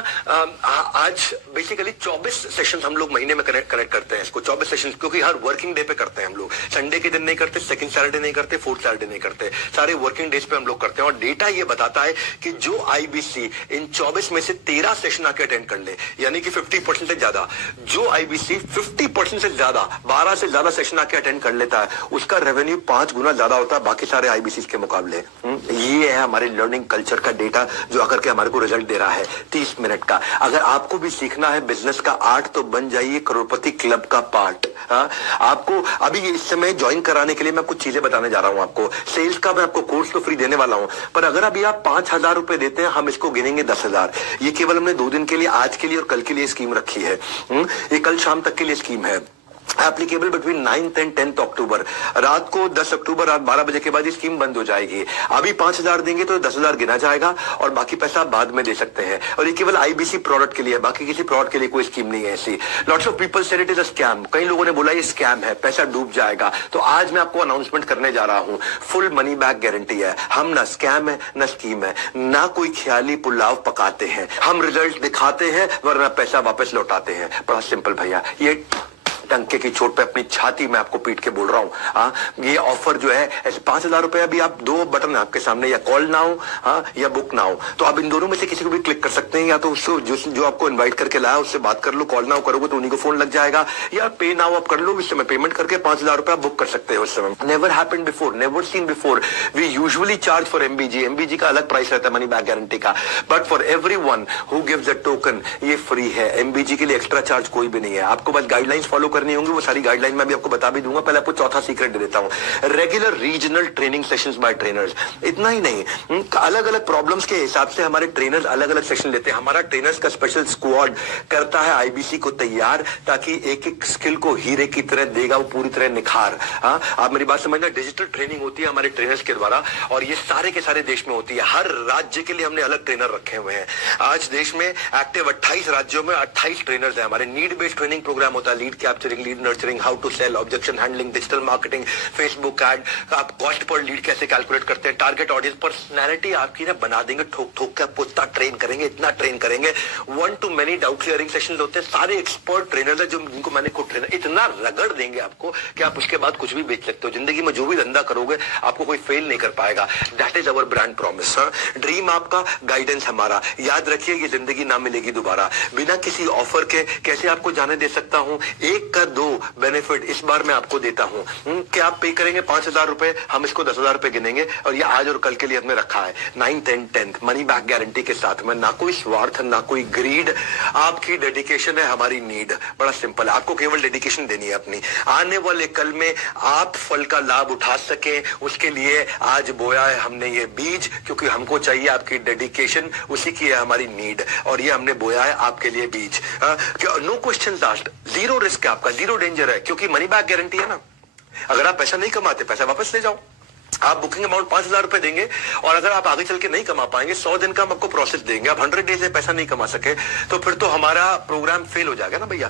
आज बेसिकली 24 सेशन हम लोग महीने में कनेक्ट करते हैं इसको, 24 सेशन, क्योंकि हर वर्किंग डे पे करते हैं हम लोग। संडे के दिन नहीं करते, सेकंड सैटरडे नहीं करते, फोर्थ सैटरडे नहीं करते, सारे वर्किंग डेज पे हम लोग करते हैं। और डेटा ये बताता है कि जो आईबीसी इन 24 में से 13 सेशन आके अटेंड कर ले, यानी कि 50% से ज्यादा, जो आईबीसी 50% से ज्यादा, 12 से ज्यादा सेशन आके अटेंड कर लेता है, उसका रेवेन्यू 5 गुना ज्यादा होता है बाकी सारे आईबीसी के मुकाबले। ये है हमारे लर्निंग कल्चर का डेटा जो आकर के हमारे को रिजल्ट दे रहा है 30 मिनट का। अगर आपको भी सीखना है बिजनेस का आर्ट तो बन जाइए करोड़पति क्लब का पार्ट। आपको अभी इस समय ज्वाइन कराने के लिए मैं कुछ चीजें बताने जा रहा हूं आपको। सेल्स का मैं आपको कोर्स तो फ्री देने वाला हूं, पर अगर अभी आप 5,000 रुपए देते हैं, हम इसको गिनेंगे 10,000। ये केवल हमने 2 दिन के लिए, आज के लिए और कल के लिए स्कीम रखी है। ये कल शाम तक के लिए स्कीम है। Applicable between 9th and 10th अक्टूबर। रात को 10 अक्टूबर रात 12 बजे के बाद ये स्कीम बंद हो जाएगी। अभी 5,000 देंगे तो 10,000 गिना जाएगा और बाकी पैसा बाद में दे सकते हैं। और ये केवल आईबीसी प्रोडक्ट के लिए, बाकी किसी प्रोडक्ट के लिए कोई स्कीम नहीं है ऐसी। Lots of people said it is a scam. कई लोगों ने बोला ये स्कैम है, पैसा डूब जाएगा। तो आज मैं आपको अनाउंसमेंट करने जा रहा हूं, फुल मनी बैक गारंटी है। हम ना स्कैम है ना स्कीम है, ना कोई ख्याली पुलाव पकाते हैं। हम रिजल्ट दिखाते हैं वरना पैसा वापस लौटाते हैं। बड़ा सिंपल भैया, ये टंके की चोट पे अपनी छाती में आपको पीट के बोल रहा हूं। ये ऑफर जो है ऐसे 5,000 रुपए, अभी आप दो बटन है आपके सामने, या कॉल नाउ या बुक नाउ। तो आप इन दोनों में से किसी को भी क्लिक कर सकते हैं, या तो उसको जो आपको इनवाइट करके लाया उससे बात कर लो। कॉल नाउ करोगे तो उन्हीं को फोन लग जाएगा, या पे नाउ आप कर लो, इस समय पेमेंट करके 5,000 रुपए आप बुक कर सकते हो उस समय। Never happened before, never seen before. We usually charge for MBG का अलग प्राइस रहता है मनी बैक गारंटी का, but for everyone who gives a token ये फ्री है। एमबीजी के लिए एक्स्ट्रा चार्ज कोई भी नहीं है। आपको बस गाइडलाइंस फॉलो करनी होंगी, वो सारी गाइडलाइन मैं भी आपको बता भी दूंगा। पहले आपको चौथा सीक्रेट दे देता हूं, regular regional training sessions bye trainers. इतना ही नहीं, अलग अलग प्रॉब्लम्स के हिसाब से हमारे ट्रेनर्स अलग अलग सेशन लेते हैं। हमारा ट्रेनर्स का स्पेशल स्क्वाड करता है आईबीसी को तैयार, ताकि एक एक स्किल को हीरे की तरह देगा वो पूरी तरह निखार। आप मेरी बात समझना, डिजिटल ट्रेनिंग होती है हमारे ट्रेनर्स के द्वारा, और ये सारे के सारे देश में होती है। हर राज्य के लिए हमने अलग ट्रेनर रखे हुए हैं। आज देश में एक्टिव 28 राज्यों में 28 ट्रेनर्स हैं। हमारे नीड बेस्ड ट्रेनिंग प्रोग्राम होता है, lead capturing, lead nurturing, how to sell, objection handling, digital marketing, Facebook ad, आप कॉस्ट पर लीड कैसे कैलकुलेट करते हैं, टारगेट ऑडियंस, पर्सनैलिटी आपकी ना बना देंगे, ठोक ठोक के आपको इतना ट्रेन करेंगे, इतना ट्रेन करेंगे। 1 to many doubt clearing sessions होते हैं। सारे एक्सपर्ट ट्रेनर है जिनको मैंने खुद ट्रेनर इतना रगड़ देंगे आपको कि आप उसके बाद कुछ भी बेच सकते हो। जिंदगी में जो भी धंधा करोगे आपको कोई फेल नहीं कर पाएगा। That is our brand promise. Dream आपका, गाइडेंस हमारा। याद रखिए ये जिंदगी ना मिलेगी दोबारा। बिना किसी ऑफर के कैसे आपको जाने दे सकता हूं। एक का दो बेनिफिट इस बार मैं आपको देता हूं कि आप पे करेंगे 5,000 रुपए, हम इसको 10,000 रुपए गिनेंगे, और ये आज और कल के लिए हमने रखा है 9th and 10th money back guarantee के साथ में। ना कोई स्वार्थ, ना कोई ग्रीड, आपकी डेडिकेशन है हमारी नीड। बड़ा सिंपल है, आपको केवल डेडिकेशन देनी है अपनी। आने वाले कल में आप फल का लाभ उठा सके, उसके लिए आज बोया है हमने ये बीज, क्योंकि हमको चाहिए आपकी डेडिकेशन, उसी की है हमारी नीड, और ये हमने बोया है आपके लिए बीज। No question asked, zero risk है आपका, जीरो डेंजर है, क्योंकि मनी बैक गारंटी है ना। अगर आप पैसा नहीं कमाते, पैसा वापस ले जाओ। आप बुकिंग अमाउंट 5,000 रुपए देंगे, और अगर आप आगे चल के नहीं कमा पाएंगे, 100 दिन का हम आपको प्रोसेस देंगे। आप 100 डेज से पैसा नहीं कमा सके तो फिर तो हमारा प्रोग्राम फेल हो जाएगा ना भैया।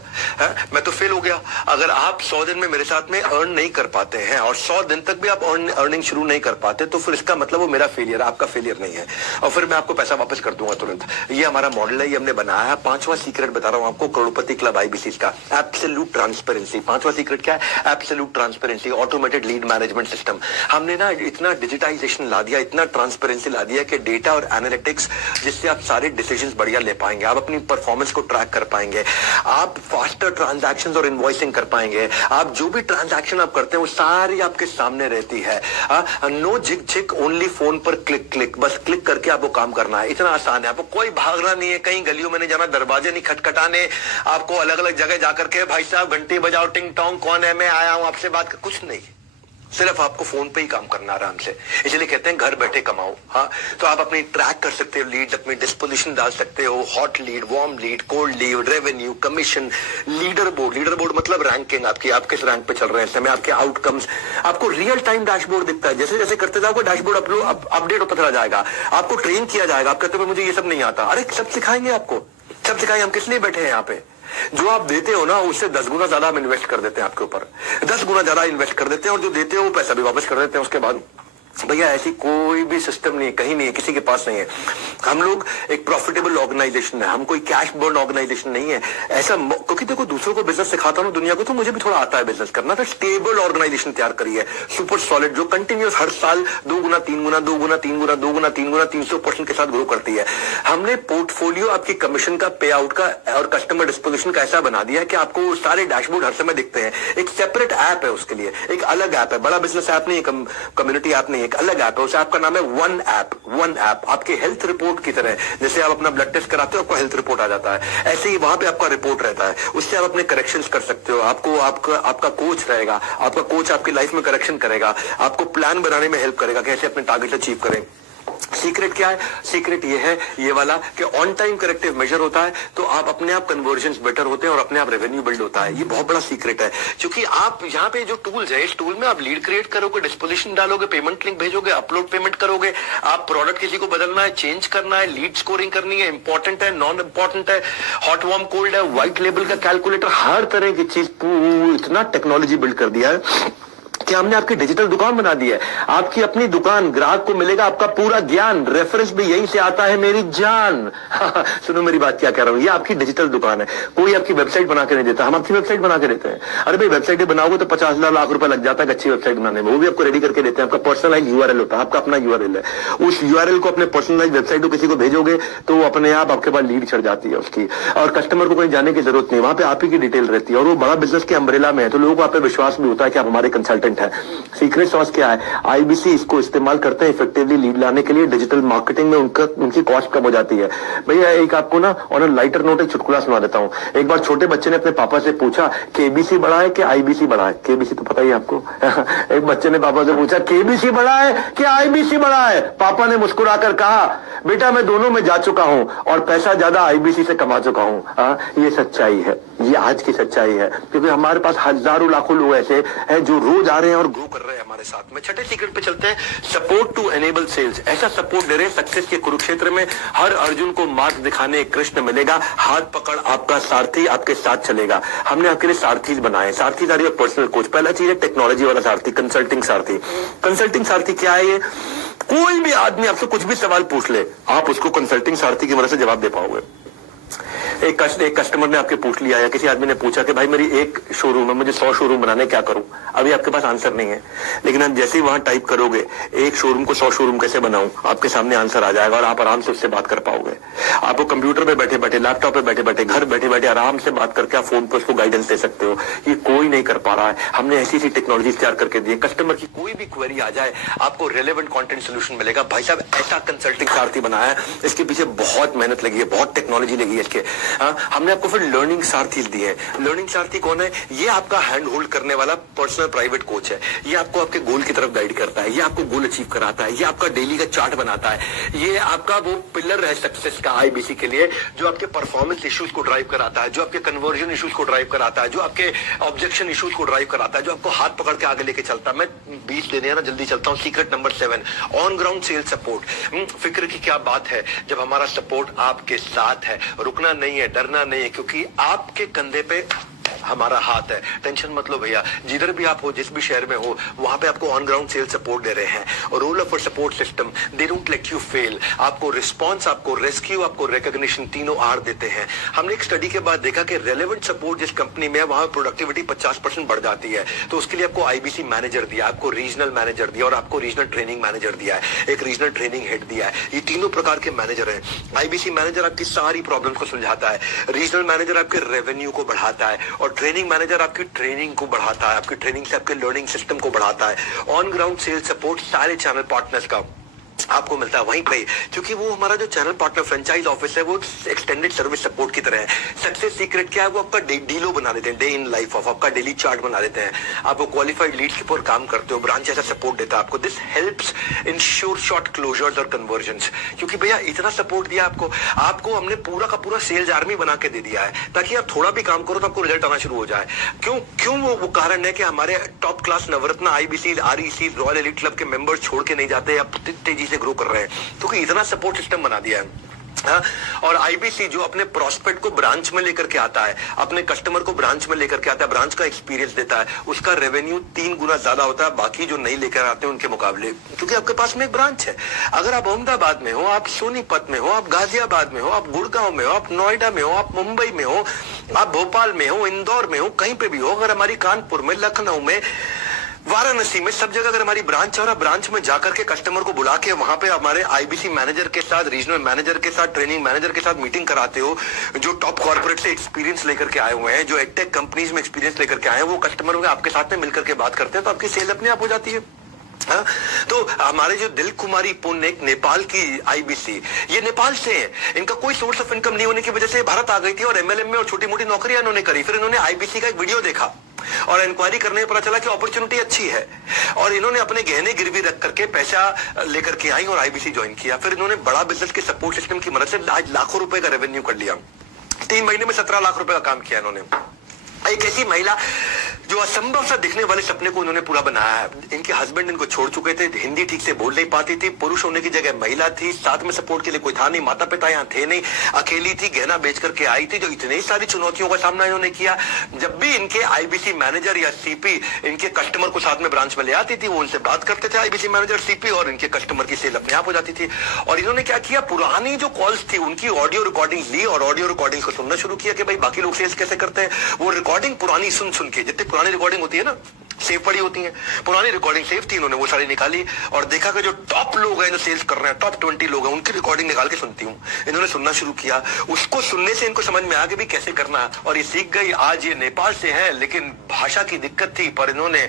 मैं तो फेल हो गया। अगर आप 100 दिन में मेरे साथ में अर्न नहीं कर पाते हैं, और 100 दिन तक भी आप अर्निंग शुरू नहीं कर पाते, तो फिर इसका मतलब वो मेरा फेलियर है, आपका फेलियर नहीं है, और फिर मैं आपको पैसा वापस कर दूंगा तुरंत। ये हमारा मॉडल है, ये हमने बनाया है। 5वां सीक्रेट बता रहा हूं आपको, करोड़पति क्लब आईबीसी का, एब्सोल्यूट ट्रांसपेरेंसी। 5वां सीक्रेट क्या है? Absolute transparency, automated lead management system. हमने ना इतना डिजिटाइजेशन ला दिया, इतना ट्रांसपेरेंसी ला दिया कि डेटा और एनालिटिक्स, जिससे आप सारे डिसीजंस बढ़िया ले पाएंगे, आप अपनी परफॉर्मेंस को ट्रैक कर पाएंगे, आप फास्टर ट्रांजैक्शंस और इनवॉइसिंग कर पाएंगे। आप जो भी ट्रांजैक्शन आप करते हैं वो सारी आपके सामने रहती है। नो झिक झिक, ओनली फोन पर क्लिक क्लिक, बस क्लिक करके आपको काम करना है। इतना आसान है, आपको कोई भागना नहीं है, कहीं गलियों में नहीं जाना, दरवाजे नहीं खटखटाने, आपको अलग अलग जगह जाकर के भाई साहब घंटी बजाओ, टिंग टोंग, कौन है, मैं आया हूं आपसे बात कर, कुछ नहीं। सिर्फ आपको फोन पे ही काम करना आराम से। इसलिए कहते हैं घर बैठे कमाओ। हाँ, तो आप अपनी ट्रैक कर सकते हो, लीड अपनी डिस्पोजिशन डाल सकते हो, hot lead, warm lead, cold lead, revenue, commission, leader board. Leader board मतलब रैंकिंग आपकी, आप किस रैंक पे चल रहे हैं इस समय, आपके आउटकम्स, आपको रियल टाइम डैशबोर्ड दिखता है। जैसे जैसे करते जाओगे डैशबोर्ड अपडेट होता चला जाएगा, आपको ट्रेन किया जाएगा। आप कहते हो मुझे ये सब नहीं आता, अरे सब सिखाएंगे आपको, सब सिखाएंगे। हम किस लिए बैठे हैं यहाँ पे? जो आप देते हो ना उससे 10 गुना ज्यादा हम इन्वेस्ट कर देते हैं आपके ऊपर, 10 गुना ज्यादा इन्वेस्ट कर देते हैं, और जो देते हो वो पैसा भी वापस कर देते हैं उसके बाद। भैया ऐसी कोई भी सिस्टम नहीं है, कहीं नहीं है, किसी के पास नहीं है। हम लोग एक प्रॉफिटेबल ऑर्गेनाइजेशन है, हम कोई कैश बर्न ऑर्गेनाइजेशन नहीं है। ऐसा, क्योंकि देखो दूसरों को बिजनेस सिखाता हूं दुनिया को, तो मुझे भी थोड़ा आता है बिजनेस करना। तो स्टेबल ऑर्गेनाइजेशन तैयार करी है, सुपर सॉलिड, जो कंटिन्यूस हर साल 2 गुना 3 गुना 2 गुना 3 गुना 2 गुना 3 गुना 300% के साथ ग्रो करती है। हमने पोर्टफोलियो आपकी कमीशन का, पे आउट का और कस्टमर डिस्पोजिशन का ऐसा बना दिया है कि आपको सारे डैशबोर्ड हर समय दिखते हैं। एक सेपरेट ऐप है उसके लिए, एक अलग ऐप है, बड़ा बिजनेस ऐप नहीं है, कम्युनिटी ऐप नहीं है, एक अलग ऐप है। उस ऐप का नाम है वन ऐप। आपके हेल्थ रिपोर्ट की तरह, जैसे आप अपना ब्लड टेस्ट कराते हो आपको हेल्थ रिपोर्ट आ जाता है, ऐसे ही वहां पे आपका रिपोर्ट रहता है। उससे आप अपने करेक्शंस कर सकते हो। आपको आपका कोच रहेगा, आपका कोच आपकी लाइफ में करेक्शन करेगा, आपको प्लान बनाने में हेल्प करेगा, कैसे अपने टारगेट अचीव करें। सीक्रेट क्या है? सीक्रेट ये है, ये वाला, कि ऑन टाइम करेक्टिव मेजर होता है तो आप अपने आप कन्वर्जन्स बेटर होते हैं और अपने आप रेवेन्यू बिल्ड होता है। ये बहुत बड़ा सीक्रेट है, क्योंकि आप यहाँ पे जो टूल्स है, इस टूल में आप लीड क्रिएट करोगे, डिस्पोजिशन डालोगे, पेमेंट लिंक भेजोगे, अपलोड पेमेंट करोगे, आप प्रोडक्ट किसी को बदलना है, चेंज करना है, लीड स्कोरिंग करनी है, इंपॉर्टेंट है, नॉन इंपॉर्टेंट है, हॉट वार्म कोल्ड है, व्हाइट लेबल का कैलकुलेटर, हर तरह की चीज इतना टेक्नोलॉजी बिल्ड कर दिया है कि हमने आपकी डिजिटल दुकान बना दी है। आपकी अपनी दुकान, ग्राहक को मिलेगा आपका पूरा ज्ञान, रेफरेंस भी यहीं से आता है मेरी जान। सुनो मेरी बात क्या कह रहा हूं, ये आपकी डिजिटल दुकान है। कोई आपकी वेबसाइट बना के नहीं देता, हम आपकी वेबसाइट बना के देते हैं। अरे भाई वेबसाइट बनाओगे तो 50,000 लाख रुपए लग जाता है अच्छी वेबसाइट बनाने में, वो भी आपको रेडी करके देते हैं। आपका पर्सनलाइज यूआरएल होता है, आपका अपना यूआरएल है, उस यूआरएल को अपने पर्सनलाइज वेबसाइट को किसी को भेजोगे तो वो अपने आप आपके पास लीड चढ़ जाती है उसकी, और कस्टमर को कहीं जाने की जरूरत नहीं, वहां पे आप ही की डिटेल रहती है, और वो बड़ा बिजनेस के अम्ब्रेला में है, तो लोगों को आप पे विश्वास भी होता है कि आप हमारे कंसल्टेंट है। सीक्रेट सॉस क्या है? आईबीसी इसको इस्तेमाल करते हैं इफेक्टिवली लीड लाने के लिए। डिजिटल मार्केटिंग में उनकी कॉस्ट कम हो जाती है। भैया एक आपको ना ऑन अ लाइटर नोट एक चुटकुला सुना देता हूं। एक बार छोटे बच्चे ने अपने पापा से पूछा केबीसी बड़ा है कि आईबीसी बड़ा है? केबीसी तो पता ही है आपको। एक बच्चे ने पापा से पूछा केबीसी बड़ा है कि आईबीसी बड़ा है? पापा ने मुस्कुराकर कहा बेटा मैं दोनों में जा चुका हूं और पैसा ज्यादा आईबीसी से कमा चुका हूं। ये सच्चाई है, ये आज की सच्चाई है, क्योंकि हमारे पास हजारों लाखों लोग ऐसे हैं जो रोज आ रहे हैं और ग्रो कर रहे हैं हमारे साथ में। छठे सीक्रेट पे चलते हैं, सपोर्ट टू एनेबल सेल्स। ऐसा सपोर्ट दे रहे हैं सक्सेस के कुरुक्षेत्र में हर अर्जुन को मार्ग दिखाने कृष्ण मिलेगा, हाथ पकड़ आपका सारथी आपके साथ चलेगा। हमने आपके लिए सारथी बनाए। सारथी आर योर पर्सनल कोच। पहला चीज है टेक्नोलॉजी वाला सारथी, कंसल्टिंग सारथी। कंसल्टिंग सारथी क्या है? ये कोई भी आदमी आपसे कुछ भी सवाल पूछ ले, आप उसको कंसल्टिंग सारथी की मदद से जवाब दे पाओगे। एक कस्टमर ने आपके पूछ लिया या किसी आदमी ने पूछा कि भाई मेरी एक शोरूम है, मुझे 100 शोरूम बनाने, क्या करूं? अभी आपके पास आंसर नहीं है, लेकिन आप जैसे ही वहां टाइप करोगे एक शोरूम को 100 शोरूम कैसे बनाऊं, आपके सामने आंसर आ जाएगा और आप आराम से उससे बात कर पाओगे। आपको कंप्यूटर पे बैठे बैठे, लैपटॉप पे बैठे बैठे, घर बैठे बैठे आराम से बात करके आप फोन पे उसको गाइडेंस दे सकते हो। ये कोई नहीं कर पा रहा है। हमने ऐसी ऐसी टेक्नोलॉजी तैयार करके दी है, कस्टमर की कोई भी क्वेरी आ जाए आपको रेलेवेंट कंटेंट सोल्यूशन मिलेगा। भाई साहब ऐसा कंसल्टिंग सारथी बनाया है, इसके पीछे बहुत मेहनत लगी है, बहुत टेक्नोलॉजी लगी है इसके। हमने आपको फिर लर्निंग सारथी दिए हैं। लर्निंग सारथी कौन है? ये आपका हैंड होल्ड करने वाला पर्सनल प्राइवेट कोच है। ये आपको आपके गोल की तरफ गाइड करता है, ये आपको गोल अचीव कराता है, ये आपका डेली का चार्ट बनाता है, ये आपका वो पिलर है सक्सेस का आईबीसी के लिए, जो आपके परफॉर्मेंस इश्यूज को ड्राइव कराता है, जो आपके कन्वर्जन इश्यूज को ड्राइव कराता है, जो आपके ऑब्जेक्शन इश्यूज को ड्राइव कराता है, जो आपको हाथ पकड़ के आगे लेके चलता है। मैं 20 देने ना जल्दी चलता हूँ। Secret number 7, on ground sales support. फिक्र की क्या बात है जब हमारा सपोर्ट आपके साथ है। रुकना नहीं है, डरना नहीं है, क्योंकि आपके कंधे पे हमारा हाथ है। टेंशन मत लो भैया, जिधर भी आप हो, जिस भी शहर में हो, वहां पे आपको ऑन ग्राउंड सेल सपोर्ट दे रहे हैं। और role of support system, they don't let you fail. आपको रिस्पांस, आपको रेस्क्यू, आपको रिकॉग्निशन, तीनों आर देते हैं। हमने एक स्टडी के बाद देखा कि रेलेवेंट सपोर्ट जिस कंपनी में है वहां प्रोडक्टिविटी 50% बढ़ जाती है। तो उसके लिए आपको आईबीसी मैनेजर दिया, आपको रीजनल मैनेजर दिया और आपको रीजनल ट्रेनिंग मैनेजर दिया है, एक रीजनल ट्रेनिंग हेड दिया है। ये तीनों प्रकार के मैनेजर हैं। आईबीसी मैनेजर आपकी सारी प्रॉब्लम को सुलझाता है, रीजनल मैनेजर आपके रेवेन्यू को बढ़ाता है और ट्रेनिंग मैनेजर आपकी ट्रेनिंग को बढ़ाता है, आपकी ट्रेनिंग से आपके लर्निंग सिस्टम को बढ़ाता है। ऑन ग्राउंड सेल्स सपोर्ट सारे चैनल पार्टनर्स का आपको मिलता है वहीं पे, क्योंकि वो हमारा जो चैनल पार्टनर फ्रेंचाइज ऑफिस है वो एक्सटेंडेड सर्विस सपोर्ट की तरह है। सक्सेस सीक्रेट क्या है? वो आपका डीलो बना देते हैं, डे इन लाइफ ऑफ, आपका डेली चार्ट बना देते हैं। आपको क्वालिफाइड लीड्स के ऊपर काम करते हो, ब्रांच ऐसा सपोर्ट देता है आपको। This helps ensure short closures और कन्वर्जन्स, क्योंकि भैया इतना सपोर्ट दिया आपको हमने पूरा का पूरा सेल्स आर्मी बना के दे दिया है, ताकि आप थोड़ा भी काम करो तो आपको रिजल्ट आना शुरू हो जाए। क्यों वो कारण है कि हमारे top class Navratna, IBC, REC, royal elite club के मेंबर्स छोड़ के नहीं जाते या तेजी से ग्रो कर रहे हैं, क्योंकि इतना सपोर्ट सिस्टम बना दिया है। और आईबीसी जो अपने प्रोस्पेक्ट को ब्रांच में लेकर के आता है, अपने कस्टमर को ब्रांच में लेकर के आता है, ब्रांच का एक्सपीरियंस देता है, उसका रेवेन्यू 3 गुना ज्यादा होता है बाकी जो नहीं लेकर आते हैं उनके मुकाबले, क्योंकि आपके पास में एक ब्रांच है। अगर आप अहमदाबाद में हो, आप सोनीपत में हो, आप गाजियाबाद में हो, आप गुड़गांव में हो, आप नोएडा में हो, आप मुंबई में हो, आप भोपाल में हो, इंदौर में हो, कहीं पे भी हो, अगर हमारी कानपुर में, लखनऊ में, वाराणसी में, सब जगह अगर हमारी ब्रांच है और आप ब्रांच में जाकर के कस्टमर को बुला के वहां पे हमारे आईबीसी मैनेजर के साथ, रीजनल मैनेजर के साथ, ट्रेनिंग मैनेजर के साथ मीटिंग कराते हो, जो टॉप कॉर्पोरेट से एक्सपीरियंस लेकर के आए हुए हैं, जो एडटेक कंपनीज में एक्सपीरियंस लेकर के आए हैं, वो कस्टमर में आपके साथ में मिलकर के बात करते हैं, तो आपकी सेल अपने आप हो जाती है। तो हमारे जो दिल कुमारी पुण्य, एक नेपाल की आईबीसी, ये नेपाल से है, इनका कोई सोर्स ऑफ इनकम नहीं होने की वजह से भारत आ गई थी और एमएलएम में और छोटी मोटी नौकरियां इन्होंने करी। फिर इन्होंने आईबीसी का एक वीडियो देखा, और इंक्वायरी करने में पता चला कि अपॉर्चुनिटी अच्छी है, और इन्होंने अपने गहने गिरवी रख करके पैसा लेकर के आई और आईबीसी ज्वाइन किया। फिर इन्होंने बड़ा बिजनेस के सपोर्ट सिस्टम की मदद से आज लाखों रुपए का रेवेन्यू कर लिया। 3 महीने में 17 लाख रुपए का काम किया इन्होंने। एक ऐसी महिला जो असंभव सा दिखने वाले सपने को उन्होंने पूरा बनाया है। इनके हस्बैंड इनको छोड़ चुके थे, हिंदी ठीक से बोल नहीं पाती थी, पुरुष होने की जगह महिला थी, साथ में सपोर्ट के लिए कोई था नहीं, माता पिता यहाँ थे नहीं, अकेली थी, गहना बेच करके आई थी। जो इतनी सारी चुनौतियों का सामना इन्होंने किया, जब भी इनके आईबीसी मैनेजर या सीपी इनके कस्टमर को साथ में ब्रांच में ले आती थी, वो उनसे बात करते थे आईबीसी मैनेजर सीपी, और इनके कस्टमर की सेल अपने आप हो जाती थी। और इन्होंने क्या किया, पुरानी जो कॉल्स थी उनकी ऑडियो रिकॉर्डिंग ली और ऑडियो रिकॉर्डिंग को सुनना शुरू किया कि भाई बाकी लोग सेल्स कैसे करते हैं। वो रिकॉर्डिंग पुरानी सुन सुन के, जितनी पुरानी रिकॉर्डिंग होती है ना सेव पड़ी होती है, पुरानी रिकॉर्डिंग सेव थी, इन्होंने वो सारी निकाली और देखा कि जो टॉप लोग हैं जो सेल्स कर रहे हैं, टॉप 20 लोग हैं, उनकी रिकॉर्डिंग निकाल के सुनती हूँ। इन्होंने सुनना शुरू किया, उसको सुनने से इनको समझ में आ गया भी कैसे करना है, और ये सीख गई। आज ये नेपाल से है, लेकिन भाषा की दिक्कत थी, पर इन्होंने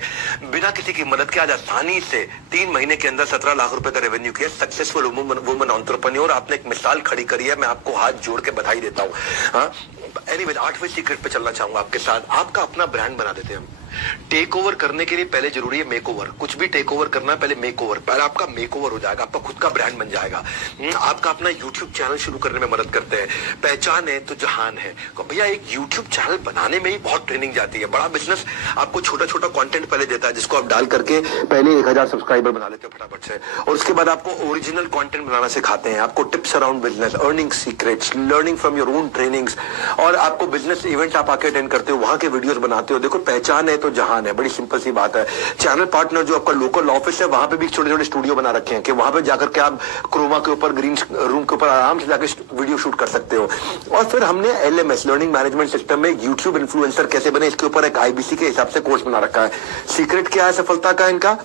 बिना किसी की मदद के आज आसानी से 3 महीने के अंदर 17 लाख रुपए का रेवेन्यू किया। सक्सेसफुल वुमन एंटरप्रेन्योर, आपने एक मिसाल खड़ी करी है, मैं आपको हाथ जोड़ के बधाई देता हूँ। हाँ, एनीवे 8वें सीक्रेट पे चलना चाहूंगा आपके साथ। आपका अपना ब्रांड बना देते हैं हम। टेक ओवर करने के लिए पहले जरूरी है मेक ओवर। कुछ भी टेक ओवर करना है, पहले मेक ओवर। पहले आपका मेक ओवर हो जाएगा, आपका खुद का ब्रांड बन जाएगा। आपका अपना यूट्यूब चैनल शुरू करने में मदद करते हैं। पहचान है तो जहान है। तो भैया एक यूट्यूब चैनल बनाने में ही बहुत ट्रेनिंग जाती है। बड़ा बिजनेस आपको छोटा छोटा कंटेंट पहले देता है, जिसको आप डाल करके पहले 1000 सब्सक्राइबर बना लेते हो फटाफट से, और उसके बाद आपको ओरिजिनल कंटेंट बनाना सिखाते हैं। आपको tips around business, earning secrets, learning from your own trainings, और आपको बिजनेस इवेंट आप आके अटेंड करते हो, वहां के वीडियोस बनाते हो। देखो पहचान है तो जहान है, बड़ी सिंपल सी बात है। चैनल पार्टनर जो आपका लोकल ऑफिस है, वहां पे भी छोटे छोटे स्टूडियो बना रखे हैं कि वहां पे जाकर के आप क्रोमा के ऊपर, ग्रीन रूम के ऊपर आराम से जाकर वीडियो शूट कर सकते हो। और फिर हमने LMS, लर्निंग मैनेजमेंट सिस्टम में यूट्यूब इन्फ्लुएंसर कैसे बने, इसके ऊपर एक IBC के हिसाब से कोर्स बना रखा है। सीक्रेट क्या है सफलता का इनका,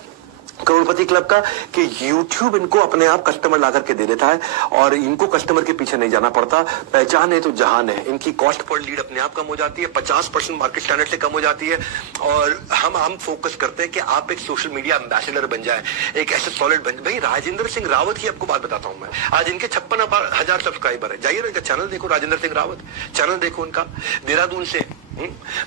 करोड़पति क्लब का, कि YouTube इनको अपने आप कस्टमर ला करके दे देता है और इनको कस्टमर के पीछे नहीं जाना पड़ता। पहचान है तो जहान है। इनकी कॉस्ट पर लीड अपने आप कम हो जाती है, 50% मार्केट स्टैंडर्ड से कम हो जाती है। और हम फोकस करते हैं कि आप एक सोशल मीडिया एम्बेसडर बन जाए, एक ऐसे सॉलिड बन। भाई राजेंद्र सिंह रावत की आपको बात बताता हूं मैं। आज इनके 56,000 सब्सक्राइबर है। जाइए इनका चैनल देखो, राजेंद्र सिंह रावत चैनल देखो उनका। देहरादून से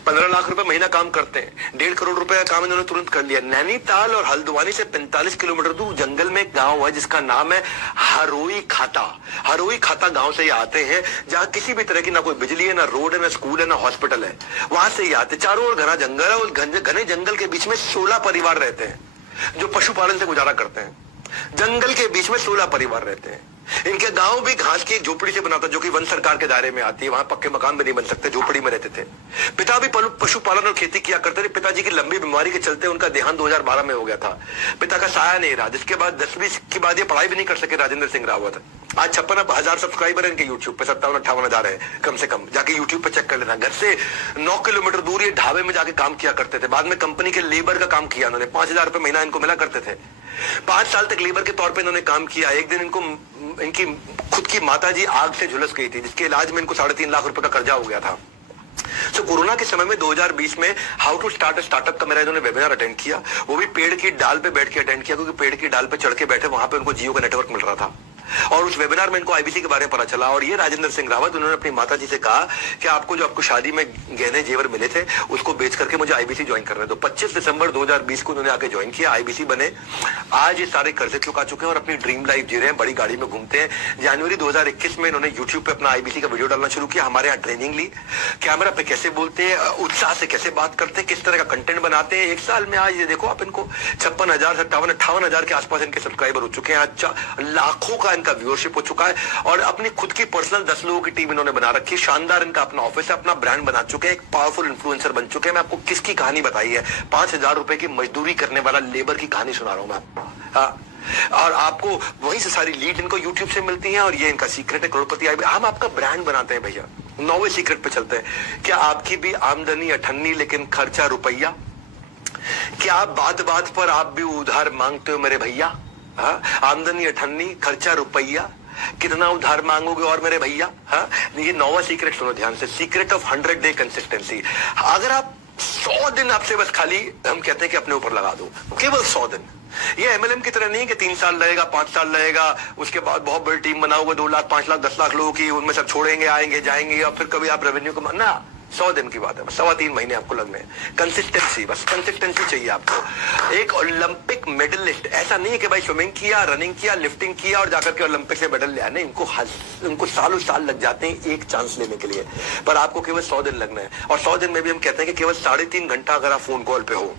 15 लाख रुपए महीना काम करते हैं। 1.5 करोड़ रुपए का काम इन्होंने तुरंत कर लिया। नैनीताल और हल्द्वानी से 45 किलोमीटर दूर जंगल में एक गांव है जिसका नाम है हरोई खाता। हरोई खाता गांव से ये आते हैं, जहां किसी भी तरह की ना कोई बिजली है, ना रोड है, ना स्कूल है, ना हॉस्पिटल है। वहां से ये आते, चारों ओर घना जंगल है, और घने जंगल के बीच में 16 परिवार रहते हैं जो पशुपालन से गुजारा करते हैं। जंगल के बीच में 16 परिवार रहते हैं। इनके गांव भी घास की एक झोपड़ी से बना था, जो कि वन सरकार के दायरे में आती है। वहां पक्के मकान भी नहीं बन सकते, झोपड़ी में रहते थे। पिता भी पशुपालन और खेती किया करते थे। पिताजी की लंबी बीमारी के चलते उनका देहांत 2012 में हो गया था। पिता का साया नहीं रहा, जिसके बाद 10वीं के बाद ये पढ़ाई भी नहीं कर सके राजेंद्र सिंह रावत। आज 56,000 सब्सक्राइबर है इनके यूट्यूब पे, 57-58 है कम से कम। जाके यूट्यूब पे चेक कर लेना। घर से 9 किलोमीटर दूर ये ढाबे में जाके काम किया करते थे। बाद में कंपनी के लेबर का काम किया उन्होंने। 5,000 रुपए महीना इनको मिला करते थे। 5 साल तक लेबर के तौर पे इन्होंने काम किया। एक दिन इनको इनकी खुद की माताजी आग से झुलस गई थी, जिसके इलाज में इनको 3.5 लाख रुपए का कर्जा हो गया था। तो कोरोना के समय में 2020 में हाउ टू स्टार्ट स्टार्टअप का मेरा इन्होंने वेबिनार अटेंड किया। वो भी पेड़ की डाल पे बैठ के अटेंड किया, क्योंकि पेड़ की डाल पे चढ़ के बैठे, वहां पे उनको जियो का नेटवर्क मिल रहा था। और उस वेबिनार में इनको IBC के बारे में पता चला। और ये राजेंद्र सिंह रावत, उन्होंने अपनी माताजी से कहा कि आपको जो आपको शादी में गहने जेवर मिले थे, उसको बेच करके मुझे IBC ज्वाइन करने दो। 25 दिसंबर 2020 को उन्होंने आके ज्वाइन किया, IBC बने। आज ये सारे कर्जे चुका चुके हैं और अपनी ड्रीम लाइफ जी रहे हैं, बड़ी गाड़ी में घूमते हैं। जनवरी 2021 में इन्होंने यूट्यूब पे अपना IBC का वीडियो डालना शुरू किया। हमारे यहाँ ट्रेनिंग ली, कैमरा पे कैसे बोलते हैं, उत्साह से कैसे बात करते हैं, किस तरह का कंटेंट बनाते हैं। 1 साल में आज ये देखो आप, इनको 56,000 58,000 के आसपास इनके सब्सक्राइबर हो चुके हैं। आज लाखों का इनका व्यूअरशिप हो चुका है, और अपनी खुद की पर्सनल 10 लोगों की टीम इन्होंने बना रखी है। शानदार इनका अपना ऑफिस है, अपना ब्रांड बना चुके हैं, एक पावरफुल इन्फ्लुएंसर बन चुके हैं। मैं आपको किसकी कहानी बताई है? 5,000 रुपए की मजदूरी करने वाला लेबर की कहानी सुना रहा हूं मैं। हाँ, और आपको वहीं से सारी लीड इनको यूट्यूब से मिलती है, और ये इनका सीक्रेट है करोड़पति। हम आपका ब्रांड बनाते हैं भैया। 9वें सीक्रेट पे चलते हैं। क्या आपकी भी आमदनी अठन्नी लेकिन खर्चा रुपया? क्या बात बात पर आप भी उधार मांगते हो मेरे भैया? आमदनी अठन्नी, खर्चा रुपया, कितना उधार मांगोगे और मेरे भैया? हाँ, ये 9वां सीक्रेट सुनो ध्यान से। Secret of 100 day consistency. अगर आप 100 दिन आपसे बस खाली, हम कहते हैं कि अपने ऊपर लगा दो, केवल 100 दिन। ये MLM की तरह नहीं कि 3 साल लगेगा, 5 साल लगेगा, उसके बाद बहुत बड़ी टीम बनाओगे, 2 लाख 5 लाख 10 लाख लोगों की, उनमें सब छोड़ेंगे, आएंगे जाएंगे, और फिर कभी आप रेवेन्यू को ना। 100 दिन की बात है, 3.25 महीने आपको लगने हैं। कंसिस्टेंसी, बस कंसिस्टेंसी चाहिए आपको। एक ओलंपिक मेडलिस्ट ऐसा नहीं है कि भाई स्विमिंग किया, रनिंग किया, लिफ्टिंग किया और जाकर के ओलंपिक से मेडल ले आया, नहीं, उनको सालों साल लग जाते हैं एक चांस लेने के लिए, पर आपको केवल 100 दिन लगना है। और 100 दिन में भी हम कहते हैं कि केवल 3.5 घंटा अगर आप फोन कॉल पे हो,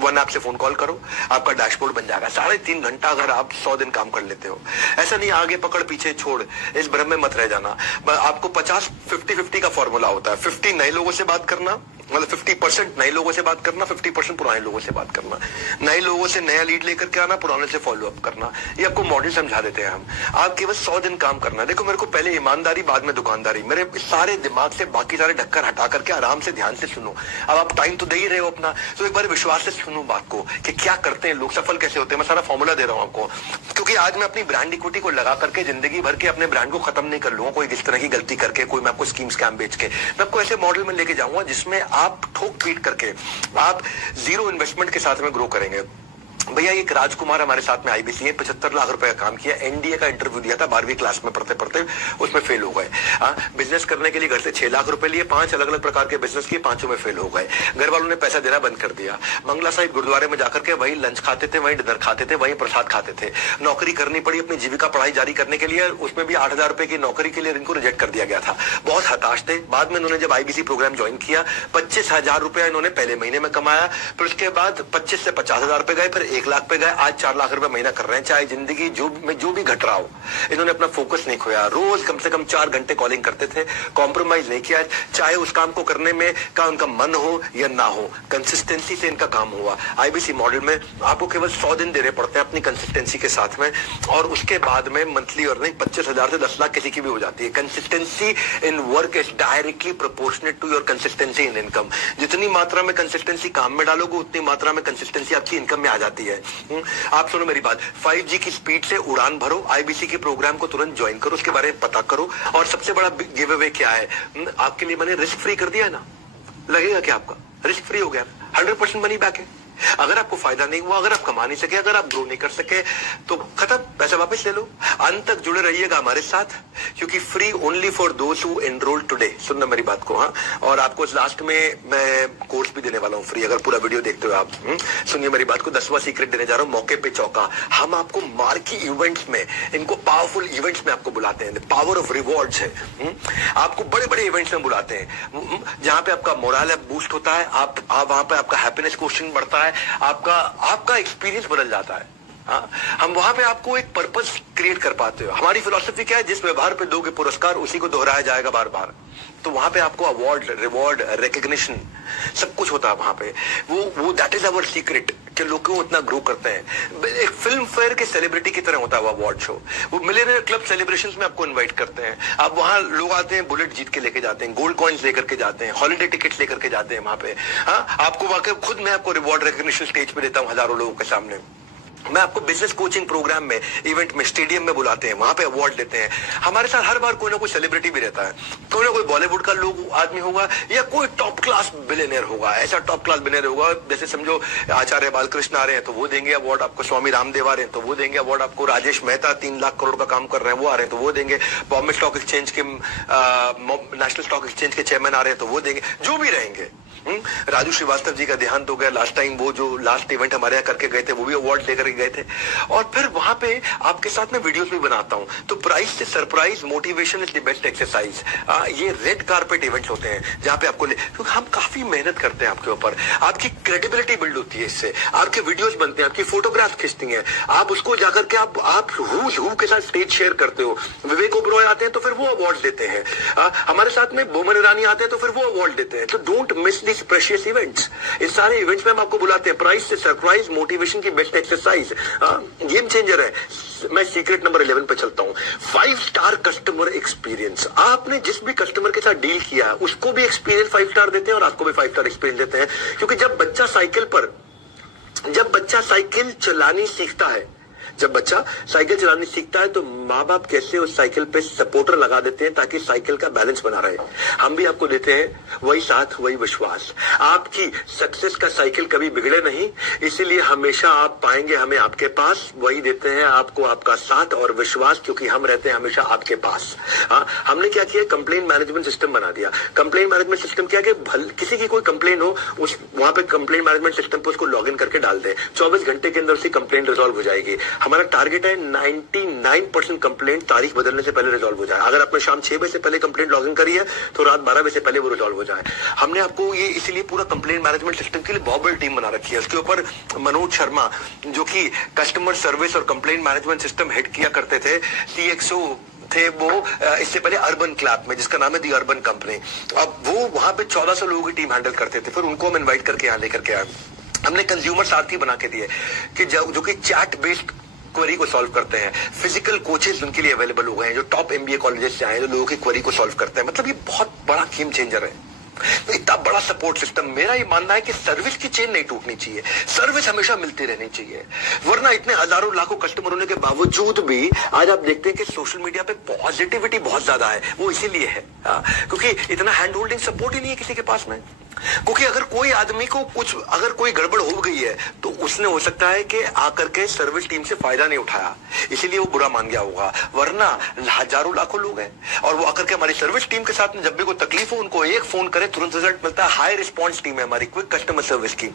1 ऐप से फोन कॉल करो, आपका डैशबोर्ड बन जाएगा। 3.5 घंटा अगर आप 100 दिन काम कर लेते हो, ऐसा नहीं आगे पकड़ पीछे छोड़, इस भ्रम में मत रह जाना। आपको 50-50 का फॉर्मूला होता है। 50 नए लोगों से बात करना, मतलब 50% नए लोगों से बात करना, 50% पुराने लोगों से बात करना। नए लोगों से नया लीड लेकर के आना, पुराने से फॉलो अप करना। ये आपको मॉडल समझा देते हैं हम। आप केवल 100 दिन काम करना। देखो, मेरे को पहले ईमानदारी, बाद में दुकानदारी। मेरे सारे दिमाग से बाकी सारे ढक्कन हटा करके आराम से ध्यान से सुनो। अब आप टाइम तो दे ही रहे हो अपना, तो एक बार विश्वास से सुनो बात को कि क्या करते हैं लोग, सफल कैसे होते हैं। मैं सारा फॉर्मूला दे रहा हूं आपको, क्योंकि आज मैं अपनी ब्रांड इक्विटी को लगा करके जिंदगी भर के अपने ब्रांड को खत्म नहीं कर लूंगा कोई इस तरह की गलती करके, कोई मैं आपको स्कीम स्कैम बेच के। मैं आपको ऐसे मॉडल में लेके जाऊंगा जिसमें आप ठोक पीट करके आप 0 इन्वेस्टमेंट के साथ में ग्रो करेंगे। भैया, एक राजकुमार हमारे साथ में आईबीसी है, 75 लाख रुपए का काम किया, एनडीए का इंटरव्यू दिया था, 12वीं क्लास में पढ़ते पढ़ते उसमें फेल हो गए। बिजनेस करने के लिए घर से 6 लाख रुपए लिए, 5 अलग अलग प्रकार के बिजनेस किए, 5 में फेल हो गए। घर वालों ने पैसा देना बंद कर दिया। मंगला साहिब गुरुद्वारे में जाकर के वही लंच खाते थे, वही डिनर खाते थे, वही प्रसाद खाते थे। नौकरी करनी पड़ी अपनी जीविका पढ़ाई जारी करने के लिए, उसमें भी 8,000 रुपए की नौकरी के लिए इनको रिजेक्ट कर दिया गया था। बहुत हताश थे। बाद में इन्होंने जब आईबीसी प्रोग्राम ज्वाइन किया, 25,000 रुपया इन्होंने पहले महीने में कमाया, फिर उसके बाद 25 से 50,000 रुपए गए, फिर 1 लाख पे गए, आज 4 लाख रुपए महीना कर रहे हैं। चाहे जिंदगी जो भी घट रहा हो, इन्होंने अपना फोकस नहीं खोया। रोज कम से कम 4 घंटे कॉलिंग करते थे, कॉम्प्रोमाइज नहीं किया, चाहे उस काम को करने में का उनका मन हो या ना हो, कंसिस्टेंसी से इनका काम हुआ। आईबीसी मॉडल में आपको केवल 100 दिन देने पड़ते हैं अपनी कंसिस्टेंसी के साथ में, और उसके बाद में मंथली अर्निंग 25,000 से 10 लाख किसी की भी हो जाती है। Consistency in work is directly proportionate to your consistency in income. जितनी मात्रा में कंसिस्टेंसी काम में डालोगे, उतनी मात्रा में कंसिस्टेंसी आपकी इनकम में आ जाती है। आप सुनो मेरी बात, 5G की स्पीड से उड़ान भरो, आईबीसी के प्रोग्राम को तुरंत ज्वाइन करो, उसके बारे में पता करो। और सबसे बड़ा गिव अवे क्या है, आपके लिए मैंने रिस्क फ्री कर दिया है ना। लगेगा क्या आपका रिस्क फ्री हो गया, 100% मनी बैक है। अगर आपको फायदा नहीं हुआ, अगर आप कमा नहीं सके, अगर आप ग्रो नहीं कर सके, तो खत्म, पैसा वापस ले लो। अंत तक जुड़े रहिएगा हमारे साथ, क्योंकि free only for those who enrol today. सुनना मेरी बात को, हाँ। और आपको लास्ट में मैं कोर्स भी देने वाला हूँ फ्री, अगर पूरा वीडियो देखते हो आप। सुनिए मेरी बात को, 10वां सीक्रेट देने जा रहा हूँ, मौके पे चौका। हम आपको मार्की इवेंट्स में, इनको पावरफुल इवेंट्स में आपको बुलाते हैं, पावर ऑफ रिवॉर्ड्स है। आपको बड़े बड़े इवेंट्स में बुलाते हैं, जहां पे आपका मोरल बूस्ट होता है, आप वहां पे आपका हैप्पीनेस क्वेश्चन बढ़ता है, आपका एक्सपीरियंस बदल जाता है। हाँ, हम वहां पे आपको एक पर्पस क्रिएट कर पाते हो। हमारी फिलॉसफी क्या है, जिस व्यवहार पे दोगे पुरस्कार, उसी को दोहराया जाएगा बार बार। तो वहां पे आपको अवार्ड, रिवॉर्ड, रिकग्निशन सब कुछ होता है वहां पे। वो दैट इज अवर सीक्रेट कि लोग क्यों इतना ग्रो करते हैं। एक फिल्म फेयर के सेलिब्रिटी की तरह होता है वो अवार्ड शो। वो मिलियनेयर क्लब सेलिब्रेशंस में आपको इनवाइट करते हैं, आप वहां लोग आते हैं, बुलेट जीत के लेके जाते हैं, गोल्ड कॉइन्स लेकर के जाते हैं, हॉलिडे टिकट्स लेकर के जाते हैं वहां पे। हाँ, आपको वाकई खुद मैं आपको रिवॉर्ड रिकग्निशन स्टेज पे देता हूँ हजारों लोगों के सामने। मैं आपको बिजनेस कोचिंग प्रोग्राम में, इवेंट में, स्टेडियम में बुलाते हैं, वहां पे अवार्ड देते हैं। हमारे साथ हर बार कोई ना कोई सेलिब्रिटी भी रहता है, कोई ना कोई बॉलीवुड का लोग आदमी होगा या कोई टॉप क्लास बिलियनियर होगा। ऐसा टॉप क्लास बिलियनियर होगा, जैसे समझो आचार्य बालकृष्ण आ रहे हैं तो वो देंगे अवार्ड आपको, स्वामी रामदेव आ रहे हैं तो वो देंगे अवार्ड आपको, राजेश मेहता 3 लाख करोड़ का काम कर रहे हैं वो आ रहे हैं तो वो देंगे, बॉम्बे स्टॉक एक्सचेंज के नेशनल स्टॉक एक्सचेंज के चेयरमैन आ रहे हैं तो वो देंगे, जो भी रहेंगे। राजू श्रीवास्तव जी का देहांत हो गया लास्ट टाइम, वो जो लास्ट इवेंट हमारे यहाँ करके गए थे, वो भी अवार्ड लेकर गए थे। और फिर वहां पे आपके साथ में वीडियोस भी बनाता हूं। तो प्राइस से surprise, motivation is the best exercise. ये रेड कारपेट इवेंट्स होते हैं जहां पे आपको, क्योंकि हम काफी मेहनत करते हैं आपके ऊपर, आपकी क्रेडिबिलिटी बिल्ड होती है इससे, आपके वीडियोस बनते हैं, आपकी फोटोग्राफ खींचती हैं, आप उसको जाकर के आप हु के साथ स्टेज शेयर करते हो। विवेक ओबरॉय आते हैं तो फिर वो अवार्ड देते हैं, हमारे साथ में बोमन ईरानी आते हैं तो फिर वो अवार्ड देते हैं। तो don't miss this precious events. इस सारे इवेंट्स में हम आपको बुलाते हैं, प्राइस से सरप्राइज, मोटिवेशन की बेस्ट एक्सरसाइज, गेम चेंजर है। मैं सीक्रेट नंबर 11 पे चलता हूं, 5 स्टार कस्टमर एक्सपीरियंस। आपने जिस भी कस्टमर के साथ डील किया उसको भी एक्सपीरियंस 5 स्टार देते हैं और आपको भी 5 स्टार एक्सपीरियंस देते हैं। क्योंकि जब बच्चा साइकिल चलानी सीखता है, जब बच्चा साइकिल चलानी सीखता है तो माँ बाप कैसे उस साइकिल पे सपोर्टर लगा देते हैं ताकि साइकिल का बैलेंस बना रहे। हम भी आपको देते हैं वही साथ, वही विश्वास। आपकी सक्सेस का साइकिल कभी बिगड़े नहीं, इसीलिए हमेशा आप पाएंगे हमें आपके पास। वही देते हैं आपको आपका साथ और विश्वास, क्योंकि हम रहते हैं हमेशा आपके पास। हाँ, हमने क्या किया, कंप्लेंट मैनेजमेंट सिस्टम बना दिया। कंप्लेंट मैनेजमेंट सिस्टम क्या कि किसी की कोई कंप्लेन हो, उस वहां पे कंप्लेंट मैनेजमेंट सिस्टम पे उसको लॉग इन करके डाल दे, 24 घंटे के अंदर उसकी कंप्लेंट रिजॉल्व हो जाएगी। हमारा टारगेट है 99% कंप्लेंट तारीख बदलने से पहले रिजॉल्व हो जाए। अगर आपने शाम 6 बजे से पहले कंप्लेंट लॉगिन करी है तो रात 12 बजे से पहले वो रिजॉल्व हो जाए। हमने आपको ये इसीलिए पूरा कंप्लेंट मैनेजमेंट सिस्टम के लिए बहुत बड़ी टीम बना रखी है। उसके ऊपर मनोज शर्मा जो कि कस्टमर सर्विस और कंप्लेंट मैनेजमेंट सिस्टम हेड किया करते थे, CXO थे वो इससे पहले अर्बन क्लैप में, जिसका नाम है दी अर्बन कंपनी। अब वो वहां पे 1400 लोगों की टीम हैंडल करते थे। फिर उनको हम इन्वाइट करके यहाँ लेकर के आए। हमने कंज्यूमर साथी बना के दिए कि जो कि चैट बेस्ड क्वेरी को सॉल्व करते हैं। फिजिकल कोचेस उनके लिए अवेलेबल हो गए हैं जो टॉप MBA कॉलेजेस से आए हैं, जो लोगों की क्वेरी को सॉल्व करते हैं। मतलब ये बहुत बड़ा गेम चेंजर है। तो इतना बड़ा सपोर्ट सिस्टम। मेरा ये मानना है कि सर्विस की चेन नहीं टूटनी चाहिए, सर्विस हमेशा मिलती रहनी चाहिए। वरना इतने हजारों लाखों कस्टमर होने के बावजूद भी आज आप देखते हैं कि सोशल मीडिया पे पॉजिटिविटी बहुत ज्यादा है। वो इसीलिए है क्योंकि इतना हैंड होल्डिंग सपोर्ट ही नहीं है किसी के पास में। क्योंकि अगर कोई आदमी को कुछ अगर कोई गड़बड़ हो गई है तो उसने हो सकता है कि आकर के सर्विस टीम से फायदा नहीं उठाया, इसीलिए वो बुरा मान गया होगा। वरना हजारों लाखों लोग हैं और वो आकर के हमारी सर्विस टीम के साथ में जब भी कोई तकलीफ हो उनको एक फोन करे, तुरंत रिजल्ट मिलता है। हाई रिस्पॉन्स टीम है हमारी, क्विक कस्टमर सर्विस की।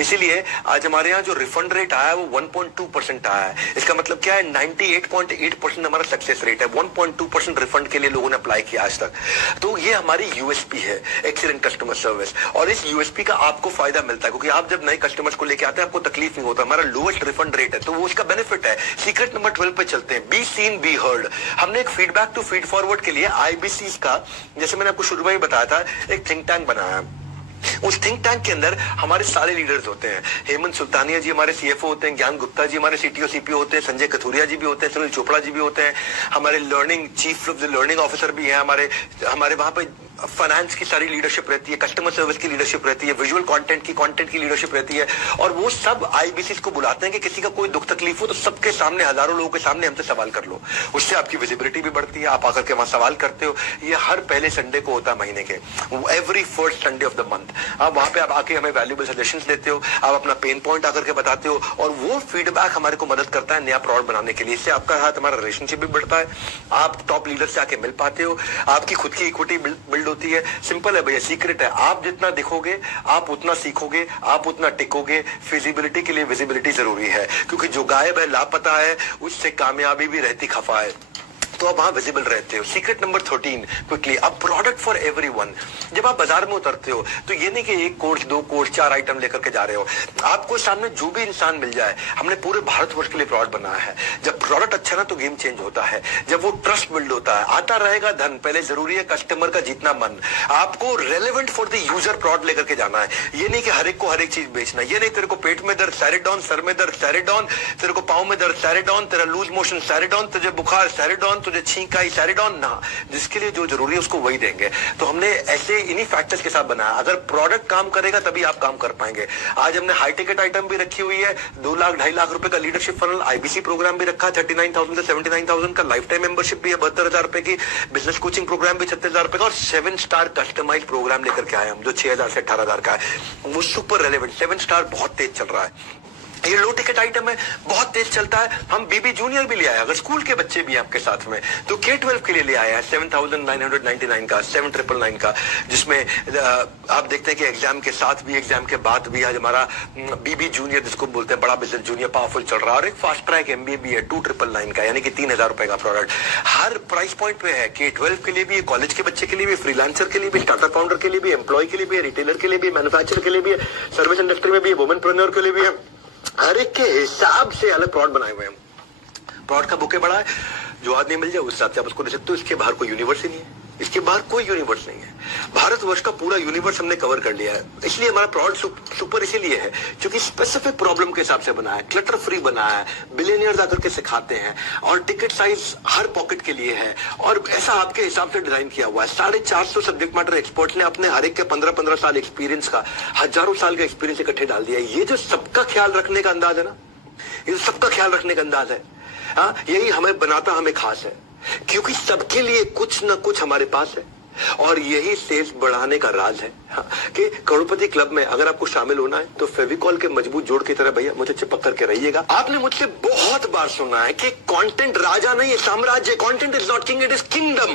इसीलिए आज हमारे यहाँ जो रिफंड रेट आया है वो 1.2% आया है। इसका मतलब क्या है, 98.8% हमारा सक्सेस रेट है। 1.2% रिफंड के लिए लोगों ने अप्लाई किया आज तक। तो ये हमारी USP है, एक्सीलेंट कस्टमर सर्विस। और इस USP का आपको फायदा मिलता है क्योंकि आप जब नए कस्टमर्स को लेके आते हैं आपको तकलीफ नहीं होता। हमारा लोएस्ट रिफंड रेट है तो वो उसका बेनिफिट है। सीक्रेट नंबर 12 पे चलते हैं, बी सीन बी हर्ड। हमने एक फीडबैक टू फीड फॉरवर्ड के लिए IBC का, जैसे मैंने आपको शुरू में ही बताया था, एक थिंक टैंक बनाया। उस थिंक टैंक के अंदर हमारे सारे लीडर्स होते हैं। हेमंत सुल्तानिया जी हमारे CFO होते हैं, ज्ञान गुप्ता जी हमारे CTO CPO होते हैं, संजय कथुरिया जी भी होते हैं, सुनील चोपड़ा जी भी होते हैं, हमारे लर्निंग चीफ लर्निंग ऑफिसर भी हैं, हमारे वहां पे फाइनेंस की सारी लीडरशिप रहती है, कस्टमर सर्विस की लीडरशिप रहती है, विजुअल कंटेंट की लीडरशिप रहती है। और वो सब IBC को बुलाते हैं कि किसी का कोई दुख तकलीफ हो तो सबके सामने, हजारों लोगों के सामने हमसे सवाल कर लो। उससे आपकी विजिबिलिटी भी बढ़ती है, आप आकर के वहां सवाल करते हो। ये हर पहले संडे को होता है महीने के, every first Sunday off the month. आप वहां पे आप आके हमें वैल्यूएबल सजेशंस देते हो, आप अपना पेन पॉइंट आकर के बताते हो और वो फीडबैक हमारे को मदद करता है नया प्रोडक्ट बनाने के लिए। इससे आपका साथ हमारा रिलेशनशिप भी बढ़ता है, आप टॉप लीडर से आके मिल पाते हो, आपकी खुद की इक्विटी बिल्ड होती है। सिंपल है भैया, सीक्रेट है। आप जितना दिखोगे आप उतना सीखोगे, आप उतना टिकोगे। फिजिबिलिटी के लिए विजिबिलिटी जरूरी है क्योंकि जो गायब है, लापता है, उससे कामयाबी भी रहती खफा है। तो आप वहां विजिबल रहते हो। सीक्रेट नंबर 13 क्विकली, अब प्रोडक्ट फॉर एवरीवन। जब आप बाजार में उतरते हो तो ये नहीं कि एक कोर्स, 2 कोर्स, 4 आइटम लेकर के जा रहे हो। आपको सामने जो भी इंसान मिल जाए, हमने पूरे भारतवर्ष के लिए प्रोडक्ट बनाया है। जब प्रोडक्ट अच्छा ना तो गेम चेंज होता है, जब वो ट्रस्ट बिल्ड होता है। आता रहेगा धन, पहले जरूरी है कस्टमर का जीतना मन। आपको relevant for the user product लेकर के जाना है। ये नहीं कि हर एक को हर एक चीज बेचना। ये नहीं तेरे को पेट में दर्द सैरिडॉन, सर में दर्द सैरिडॉन, तेरे को पाँव में दर्द सैरिडॉन, तेरा लूज मोशन सैरिडॉन, तुझे बुखार सैरिडॉन, तुझे छींक आई सैरिडॉन ना। जिसके लिए जो जरूरी है उसको वही देंगे। तो हमने ऐसे इन्हीं फैक्टर्स के साथ बनाया। अगर प्रोडक्ट काम करेगा तभी आप काम कर पाएंगे। आज हमने हाई टिकट आइटम भी रखी हुई है, 2 लाख 2.5 लाख रुपए का लीडरशिप फनल IBC प्रोग्राम भी रखा है, 39,000 से 79,000 का लाइफ टाइम मेंबरशिप भी है, 72,000 रुपए की बिजनेस कोचिंग प्रोग्राम भी 36,000 रुपए का, और 7 स्टार कस्टमाइज प्रोग्राम लेकर के आए हम जो 6,000 से 18,000 का है। वो सुपर रेलेवेंट 7 स्टार बहुत तेज चल रहा है। ये लो टिकट आइटम है, बहुत तेज चलता है। हम BB जूनियर भी ले आए, अगर स्कूल के बच्चे भी हैं आपके साथ में तो K12 के लिए ले आए हैं 7,999 का, 7,999 का, जिसमें आप देखते हैं कि एग्जाम के साथ भी, एग्जाम के बाद भी आज हमारा BB जूनियर जिसको बोलते हैं, बड़ा बिजनेस जूनियर पावरफुल चल रहा है। और एक फास्ट ट्रैक MBA भी है 2,999 का, यानी कि 3,000 रुपए का प्रोडक्ट हर प्राइस पॉइंट पे है। K12 के लिए भी, कॉलेज के बच्चे के लिए भी, फ्रीलांसर के लिए भी, स्टार्टअप फाउंडर के लिए भी, एम्प्लॉय के लिए भी, रिटेलर के लिए भी, मैन्युफैक्चरर के लिए भी, सर्विस इंडस्ट्री में भी, वुमेनप्रेन्योर के लिए भी है। हर एक के हिसाब से अलग प्रोडक्ट बनाए हुए हैं। प्रोडक्ट का बुके बड़ा है, जो आदमी मिल जाए उस हिसाब से आप उसको दे सकते हो। इसके बाहर कोई यूनिवर्स ही नहीं है, इसके बाहर कोई यूनिवर्स नहीं है। भारतवर्ष का पूरा यूनिवर्स हमने कवर कर लिया है। इसलिए हमारा प्रोडक्ट सुपर इसीलिए है क्योंकि स्पेसिफिक प्रॉब्लम के हिसाब से बना है, क्लटर फ्री बना है, बिलियनियर्स आकर के सिखाते हैं, और टिकट साइज हर पॉकेट के लिए है, और ऐसा आपके हिसाब से डिजाइन किया हुआ है। 450 सब्जेक्ट मैटर एक्सपर्ट्स ने अपने हर एक के 15-15 साल एक्सपीरियंस का, हजारों साल का एक्सपीरियंस इकट्ठे डाल दिया है। ये जो सबका ख्याल रखने का अंदाज है ना, ये सबका ख्याल रखने का अंदाज है। हाँ, यही हमें बनाता हमें खास है, क्योंकि सबके लिए कुछ ना कुछ हमारे पास है, और यही सेल्स बढ़ाने का राज है। हाँ, कि करोड़पति क्लब में अगर आपको शामिल होना है तो फेविकॉल के मजबूत जोड़ की तरह भैया मुझे चिपक करके रहिएगा। आपने मुझसे बहुत बार सुना है कि कंटेंट राजा नहीं है, साम्राज्य। Content is not king, it is kingdom.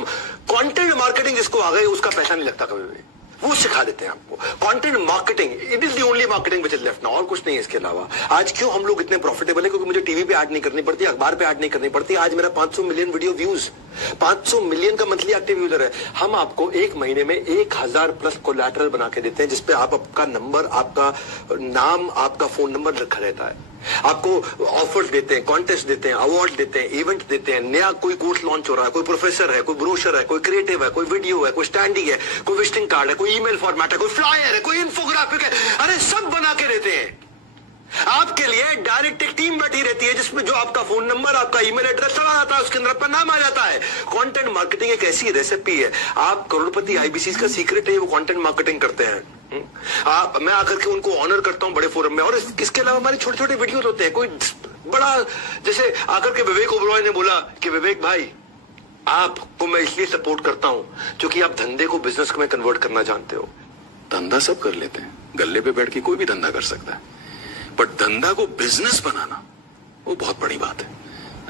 Content marketing जिसको आ गए उसका पैसा नहीं लगता कभी भी, वो सिखा देते हैं आपको। Content marketing it is the only marketing which is left now, और कुछ नहीं है इसके अलावा। आज क्यों हम लोग इतने प्रॉफिटेबल है? क्योंकि मुझे टीवी पे ऐड नहीं करनी पड़ती, अखबार पे ऐड नहीं करनी पड़ती। आज मेरा 500 मिलियन वीडियो व्यूज, 500 मिलियन का मंथली एक्टिव यूजर है। हम आपको एक महीने में 1000 प्लस कोलैटरल बना के देते हैं, जिसपे आपका नंबर, आपका नाम, आपका फोन नंबर रखा रहता है। आपको ऑफर्स देते हैं, कॉन्टेस्ट देते हैं, अवार्ड देते हैं, इवेंट देते हैं। नया कोई कोर्स लॉन्च हो रहा है, कोई प्रोफेसर है, कोई ब्रोशर है, कोई क्रिएटिव है, कोई वीडियो है, कोई स्टैंडिंग है, कोई विजिटिंग कार्ड है, कोई ईमेल फॉर्मेट है, कोई फ्लायर है, कोई इन्फोग्राफिक है। अरे सब बना के देते हैं आपके लिए। डायरेक्ट एक टीम बैठी रहती है जिसमें जो आपका फोन नंबर, आपका ईमेल एड्रेस चला जाता है, उसके अंदर आपका नाम आ जाता है। कंटेंट मार्केटिंग एक ऐसी रेसिपी है, आप करोड़पति आईबीसी का सीक्रेट है, वो कंटेंट मार्केटिंग करते हैं। मैं आकर के उनको ऑनर करता हूं बड़े फोरम में, और इसके अलावा हमारे छोटे छोटे वीडियोस होते हैं। कोई बड़ा, जैसे आकर के विवेक ओबरॉय ने बोला कि विवेक भाई आपको मैं इसलिए सपोर्ट करता हूं क्योंकि आप धंधे को बिजनेस में कन्वर्ट करना जानते हो। धंधा सब कर लेते हैं, गल्ले पे बैठ के कोई भी धंधा कर सकता है, बट धंधा को बिजनेस बनाना वो बहुत बड़ी बात है।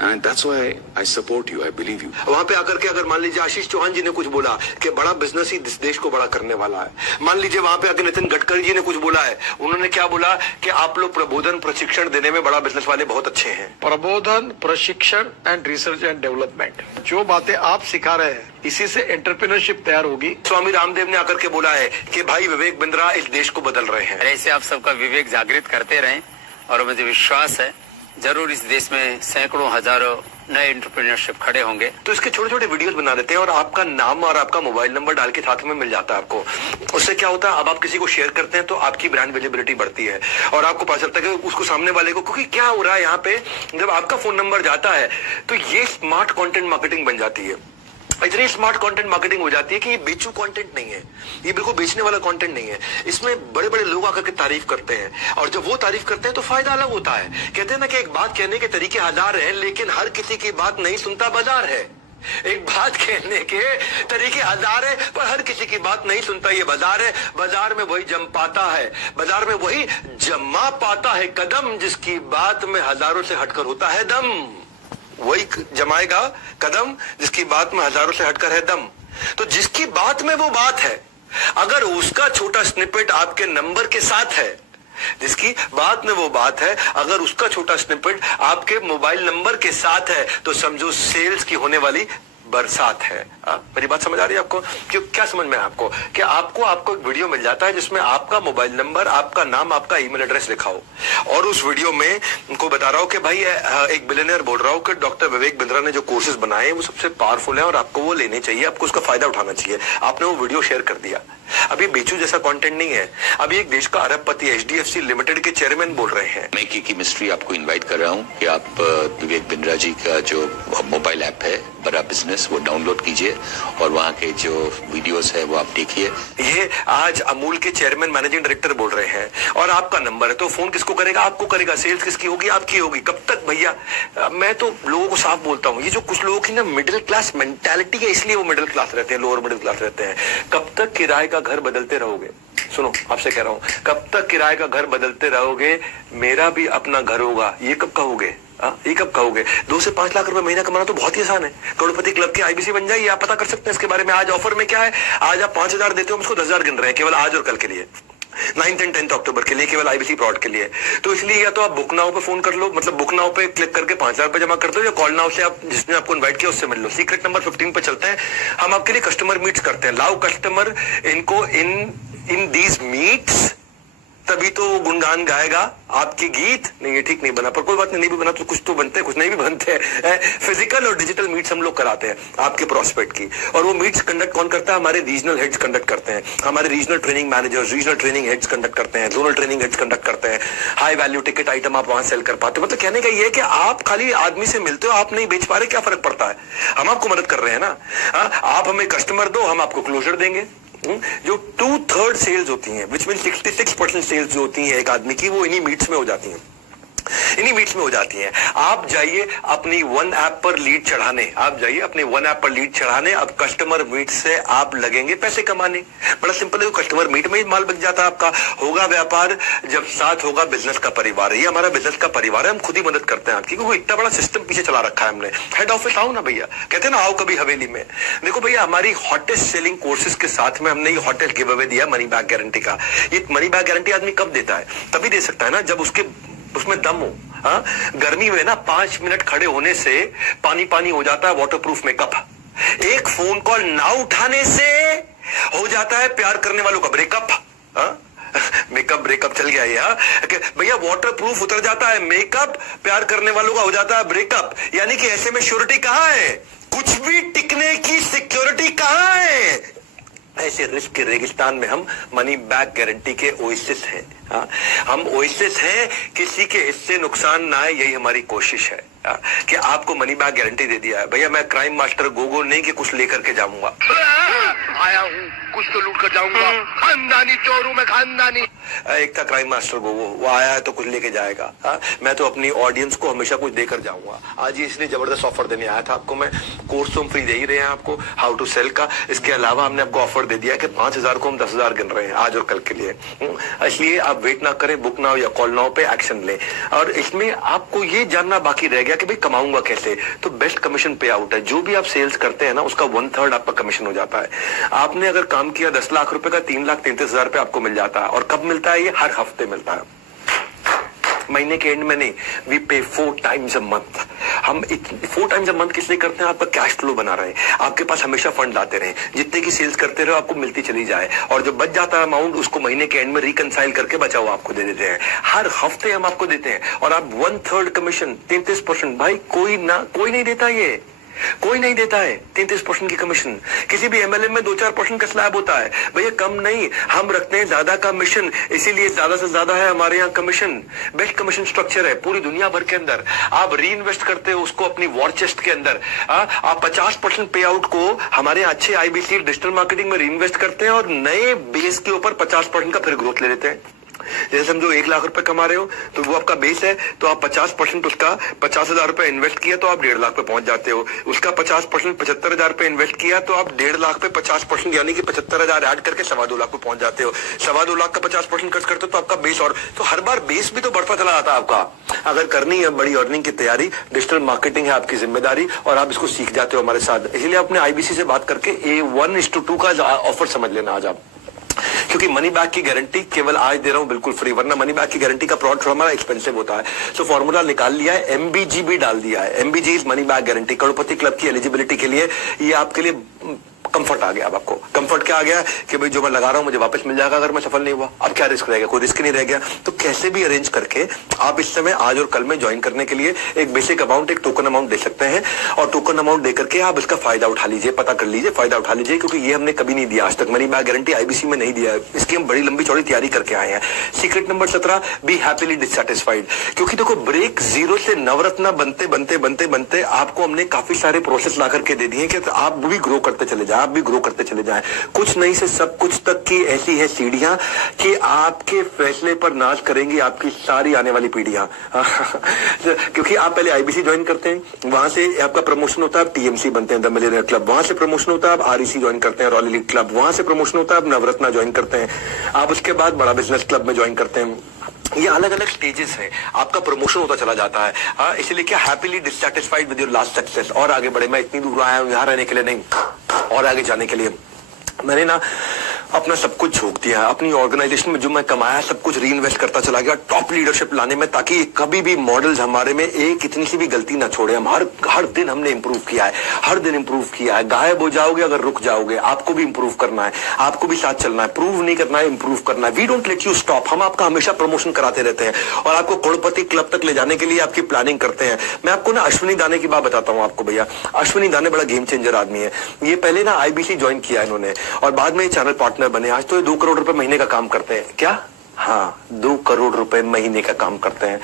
And that's why I support you, I believe you. वहां पे आकर के अगर मान लीजिए आशीष चौहान जी ने कुछ बोला कि बड़ा बिजनेस ही इस देश को बड़ा करने वाला है, मान लीजिए वहां पे आकर नितिन गडकरी जी ने कुछ बोला है, उन्होंने क्या बोला कि आप लोग प्रबोधन प्रशिक्षण देने में बड़ा बिजनेस वाले बहुत अच्छे हैं। प्रबोधन, प्रशिक्षण एंड रिसर्च एंड डेवलपमेंट, जो बातें आप सिखा रहे हैं इसी से एंटरप्रेन्योरशिप तैयार होगी। स्वामी रामदेव ने आकर के बोला है कि भाई विवेक बिंद्रा इस देश को बदल रहे हैं। ऐसे आप सबका विवेक जागृत करते रहें, और मुझे विश्वास है जरूर इस देश में सैकड़ों हजारों नए एंटरप्रेन्योरशिप खड़े होंगे। तो इसके छोटे छोटे वीडियोस बना देते हैं और आपका नाम और आपका मोबाइल नंबर डाल के साथ में मिल जाता है आपको। उससे क्या होता है, अब आप किसी को शेयर करते हैं तो आपकी ब्रांड विजिबिलिटी बढ़ती है, और आपको पता चलता है कि उसको सामने वाले को, क्योंकि क्या हो रहा है यहाँ पे, जब आपका फोन नंबर जाता है तो ये स्मार्ट कंटेंट मार्केटिंग बन जाती है। इतनी स्मार्ट कंटेंट मार्केटिंग हो जाती है कि ये बेचू कंटेंट नहीं है, ये बिल्कुल बेचने वाला कंटेंट नहीं है। इसमें बड़े बड़े लोग आकर के तारीफ करते हैं, और जब वो तारीफ करते हैं तो फायदा अलग होता है। कहते हैं ना कि एक बात कहने के तरीके हजार हैं, लेकिन हर किसी की बात नहीं सुनता बाजार है। एक बात कहने के तरीके हजार है, पर हर किसी की बात नहीं सुनता ये बाजार है। बाजार में वही जम पाता है, बाजार में वही जमा पाता है कदम, जिसकी बात में हजारों से हटकर होता है दम। वही जमाएगा कदम जिसकी बात में हजारों से हटकर है दम। तो जिसकी बात में वो बात है, अगर उसका छोटा स्निपेट आपके नंबर के साथ है, जिसकी बात में वो बात है, अगर उसका छोटा स्निपेट आपके मोबाइल नंबर के साथ है, तो समझो सेल्स की होने वाली बरसात है। मेरी बात समझ आ रही है आपको? क्यों, क्या समझ में आपको कि आपको एक वीडियो मिल जाता है जिसमें आपका मोबाइल नंबर, आपका नाम, आपका ईमेल एड्रेस लिखा हो, और उस वीडियो में उनको बता रहा हूं कि भाई एक बिलियनियर बोल रहा हूं कि डॉक्टर विवेक बिंद्रा ने जो कोर्सेज बनाए हैं वो सबसे पावरफुल है और आपको वो लेने चाहिए, आपको उसका फायदा उठाना चाहिए। आपने वो वीडियो शेयर कर दिया। अभी बेचू जैसा कंटेंट नहीं है, अभी एक देश का अरबपति एचडीएफसी लिमिटेड के चेयरमैन बोल रहे हैं। मैं की केमिस्ट्री आपको इनवाइट कर रहा हूं कि आप विवेक बिंद्रा जी का जो मोबाइल ऐप है बड़ा बिजनेस, वो डाउनलोड कीजिए और वहाँ के जो वीडियोस है वो आप देखिए। ये आज अमूल के चेयरमैन मैनेजिंग डायरेक्टर बोल रहे हैं, और आपका नंबर है, तो फोन किसको करेगा? आपको करेगा। सेल्स किसकी होगी? आपकी होगी। कब तक भैया? मैं तो लोगों को साफ बोलता हूँ, ये जो कुछ लोगों की ना मिडिल क्लास मेंटालिटी है, इसलिए वो मिडिल क्लास रहते हैं, लोअर मिडिल क्लास रहते हैं। कब तक किराए का घर बदलते रहोगे? सुनो, आपसे कह रहा हूं, कब तक किराए का घर बदलते रहोगे? मेरा भी अपना घर होगा, ये कब कहोगे? ये कब कहोगे? 2 से 5 लाख रुपए महीना कमाना तो बहुत ही आसान है। करोड़पति क्लब के आईबीसी बन जाइए, आप पता कर सकते हैं इसके बारे में। आज ऑफर में क्या है, आज आप 5000 देते हो, हम उसको 10,000 गिन रहे हैं केवल आज और कल के लिए, 9th and 10th अक्टूबर के लिए, केवल आईबीसी प्रोड के लिए। तो इसलिए या तो आप बुक नाउ पे फोन कर लो, मतलब बुक नाउ पे क्लिक करके 5000 रुपए जमा कर दो, या कॉल नाउ से आप जिसने आपको इनवाइट किया उससे मिल लो। सीक्रेट नंबर 15 पे चलते हैं, हम आपके लिए कस्टमर मीट्स करते हैं। लाओ कस्टमर इनको इन दीज मीट्स, तभी तो वो गुणगान गाएगा आपके गीत। नहीं, ये ठीक नहीं बना, पर कोई बात नहीं भी बना तो कुछ तो बनते हैं, कुछ नहीं भी बनते हैं। फिजिकल और डिजिटल मीट्स हम लोग कराते हैं आपके प्रोस्पेक्ट की, और वो मीट्स कंडक्ट कौन करता है? हमारे रीजनल हेड्स कंडक्ट करते हैं, हमारे regional training managers, regional training heads conduct करते हैं, जोनल ट्रेनिंग हेड्स कंडक्ट करते हैं। हाई वैल्यू टिकट आइटम आप वहां सेल कर पाते हो। मतलब कहने का ये है कि आप खाली आदमी से मिलते हो, आप नहीं बेच पा रहे, क्या फर्क पड़ता है? हम आपको मदद कर रहे हैं ना। आप हमें कस्टमर दो, हम आपको क्लोजर देंगे। जो 2/3 सेल्स होती हैं, विच मीन 66% सेल्स जो होती हैं एक आदमी की, वो इन्हीं मीट्स में हो जाती हैं। इन्हीं मीट्स में हो जाती हैं। आप जाइए अपनी वन ऐप पर लीड चढ़ाने, आप जाइए अपने वन ऐप पर लीड चढ़ाने। अब कस्टमर मीट से आप लगेंगे पैसे कमाने। बड़ा सिंपल है, कस्टमर मीट में ही माल बन जाता है आपका। होगा व्यापार जब साथ होगा बिजनेस का परिवार। ये हमारा बिजनेस का परिवार है, हम खुद ही मदद करते हैं आपकी, क्योंकि इतना बड़ा सिस्टम पीछे चला रखा है हमने। हेड ऑफिस आओ ना भैया, कहते हैं ना आओ कभी हवेली में। देखो भैया, हमारी हॉटेस्ट सेलिंग कोर्सेज के साथ में हमने ये हॉटेस्ट गिव अवे दिया मनी बैक गारंटी का। ये मनी बैक गारंटी आदमी कब देता है? तभी दे सकता है ना जब उसमें दम हो। हाँ, गर्मी में ना 5 मिनट खड़े होने से पानी पानी हो जाता है वाटरप्रूफ मेकअप। एक फोन कॉल ना उठाने से हो जाता है प्यार करने वालों का ब्रेकअप। मेकअप ब्रेकअप चल गया ये। भैया वाटरप्रूफ उतर जाता है मेकअप, प्यार करने वालों का हो जाता है ब्रेकअप। यानी कि ऐसे में श्योरिटी कहां है? कुछ भी टिकने की सिक्योरिटी कहां है? ऐसे रिस्क के रेगिस्तान में हम मनी बैक गारंटी के ओएसिस हैं। हम ओएसिस हैं, किसी के हिस्से नुकसान ना आए, यही हमारी कोशिश है कि आपको मनी बैक गारंटी दे दिया है। भैया मैं क्राइम मास्टर गोगो नहीं कि कुछ लेकर के जाऊंगा, आया हूँ कुछ तो लूट कर जाऊंगा, खानदानी चोर हूं मैं, खानदानी। एक था क्राइम मास्टर गोगो, वो आया है तो कुछ लेके जाएगा। मैं तो अपनी ऑडियंस को हमेशा कुछ देकर जाऊंगा। आज ही इसलिए जबरदस्त ऑफर देने आया था आपको मैं। कोर्स तो हम फ्री दे ही रहे हैं आपको, हाउ टू सेल का। इसके अलावा हमने आपको ऑफर दे दिया कि 5,000 को हम 10,000 गिन रहे हैं आज और कल के लिए। इसलिए आप वेट ना करें, बुक नाउ या कॉल नाउ पे एक्शन लें। और इसमें आपको ये जानना बाकी रह गया कि भाई कमाऊंगा कैसे। तो बेस्ट कमीशन पे आउट है। जो भी आप सेल्स करते हैं ना, उसका 1/3 आपका कमीशन हो जाता है। आपने अगर काम किया 10 लाख रुपए का, 3,33,000 रुपए आपको मिल जाता है। और कब मिलता है? ये हर हफ्ते मिलता है, महीने के एंड में नहीं। वी पे 4 टाइम्स अ मंथ। हम 4 टाइम्स अ मंथ किस लिए करते हैं? आपका कैश फ्लो बना रहे, आपके पास हमेशा फंड आते रहे, जितने की सेल्स करते रहो आपको मिलती चली जाए। और जो बच जाता है अमाउंट, उसको महीने के एंड में रिकंसाइल करके बचा हुआ आपको दे देते हैं। हर हफ्ते हम आपको देते हैं। और आप 1/3 कमीशन, 33%। भाई कोई नहीं देता, ये कोई नहीं देता है 33% की कमीशन। किसी भी एमएलएम में 2-4% का स्लैब होता है भैया, कम नहीं। हम रखते हैं ज्यादा कमीशन, इसीलिए ज्यादा से ज्यादा है हमारे यहाँ कमीशन। बेस्ट कमीशन स्ट्रक्चर है पूरी दुनिया भर के अंदर। आप री इन्वेस्ट करते हो उसको अपनी वॉर चेस्ट के अंदर। आप 50% पे आउट को हमारे अच्छे आईबीसी डिजिटल मार्केटिंग में री इन्वेस्ट करते हैं और नए बेस के ऊपर 50% का फिर ग्रोथ ले लेते हैं। जैसे समझो 1 लाख रुपए कमा रहे हो तो वो आपका बेस है, तो आप 50% उसका 50,000 रुपए इन्वेस्ट किया तो आप 1.5 लाख पे पहुंच जाते हो। उसका 50% 75,000 रुपए इन्वेस्ट किया तो आप 1.5 लाख पे 50% यानी कि 75,000 ऐड करके 2.25 लाख पे पहुंच जाते हो। 2.25 लाख का 50% खर्च करते हो तो आपका बेस, और तो हर बार बेस भी तो बढ़ता चला जाता है आपका। अगर करनी है बड़ी अर्निंग की तैयारी, डिजिटल मार्केटिंग है आपकी जिम्मेदारी और आप इसको सीख जाते हो हमारे साथ। इसलिए अपने आईबीसी से बात करके A1:2 का ऑफर समझ लेना आज आप, क्योंकि मनी बैक की गारंटी केवल आज दे रहा हूं बिल्कुल फ्री, वरना मनी बैक की गारंटी का प्रोडक्ट हमारा एक्सपेंसिव होता है। सो फॉर्मूला निकाल लिया है, MBG भी डाल दिया है। MBG is money back guarantee. Crorepati club की एलिजिबिलिटी के लिए ये आपके लिए कंफर्ट आ गया। अब आपको कंफर्ट क्या आ गया कि भाई जो मैं लगा रहा हूं मुझे वापस मिल जाएगा अगर मैं सफल नहीं हुआ। अब क्या रिस्क रहेगा? कोई रिस्क नहीं रह गया। तो कैसे भी अरेंज करके आप इस समय आज और कल में ज्वाइन करने के लिए एक बेसिक अमाउंट, एक टोकन अमाउंट दे सकते हैं। और टोकन अमाउंट देकर के आप इसका फायदा उठा लीजिए, पता कर लीजिए, फायदा उठा लीजिए, क्योंकि ये हमने कभी नहीं दिया आज तक। मनी बैक गारंटी आईबीसी में नहीं दिया है, इसकी हम बड़ी लंबी चौड़ी तैयारी करके आए हैं। Secret number 17, B happily dissatisfied. क्योंकि देखो ब्रेक जीरो से नवरत्न बनते बनते बनते बनते आपको हमने काफी सारे प्रोसेस ला करके दे दिए कि आप भी ग्रो करते चले जाए, आप भी ग्रो करते चले जाए। कुछ नहीं से सब कुछ तक की ऐसी है सीढ़ियां कि आपके फैसले पर नाज करेंगी आपकी सारी आने वाली पीढ़ियां। क्योंकि आप पहले आईबीसी ज्वाइन करते हैं, वहां से आपका प्रमोशन होता है, आप टीएमसी बनते हैं, द मिलियनेयर क्लब। वहां से प्रमोशन होता है, आप आरईसी ज्वाइन करते हैं, रॉयल एलीट क्लब। वहां से प्रमोशन होता है, आप नवरत्ना ज्वाइन करते हैं। आप उसके बाद बड़ा बिजनेस क्लब में ज्वाइन करते हैं। ये अलग अलग स्टेजेस है, आपका प्रमोशन होता चला जाता है। इसलिए क्या happily dissatisfied with your last success. और आगे बढ़े, मैं इतनी दूर आया हूं यहाँ रहने के लिए नहीं, और आगे जाने के लिए। मैंने ना अपना सब कुछ झोंक दिया, अपनी ऑर्गेनाइजेशन में जो मैं कमाया सब कुछ री इन्वेस्ट करता चला गया टॉप लीडरशिप लाने में, ताकि कभी भी मॉडल्स हमारे में एक इतनी सी भी गलती ना छोड़े। हम हर दिन हमने इंप्रूव किया है, हर दिन इंप्रूव किया है। गायब हो जाओगे अगर रुक जाओगे, आपको भी इंप्रूव करना है, आपको भी साथ चलना है, प्रूव नहीं करना है, इंप्रूव करना है। We don't let you stop. हम आपका हमेशा प्रमोशन कराते रहते हैं और आपको करोड़पति क्लब तक ले जाने के लिए आपकी प्लानिंग करते हैं। मैं आपको ना अश्विनी दाने की बात बताता हूँ आपको भैया। अश्विनी दाने बड़ा गेम चेंजर आदमी है। ये पहले ना आईबीसी ज्वाइन किया इन्होंने और बाद में चैनल पार्टनर बने। आज तो 2 करोड़ रुपए महीने का काम करते हैं। क्या? हाँ, 2 करोड़ रुपए महीने का काम करते हैं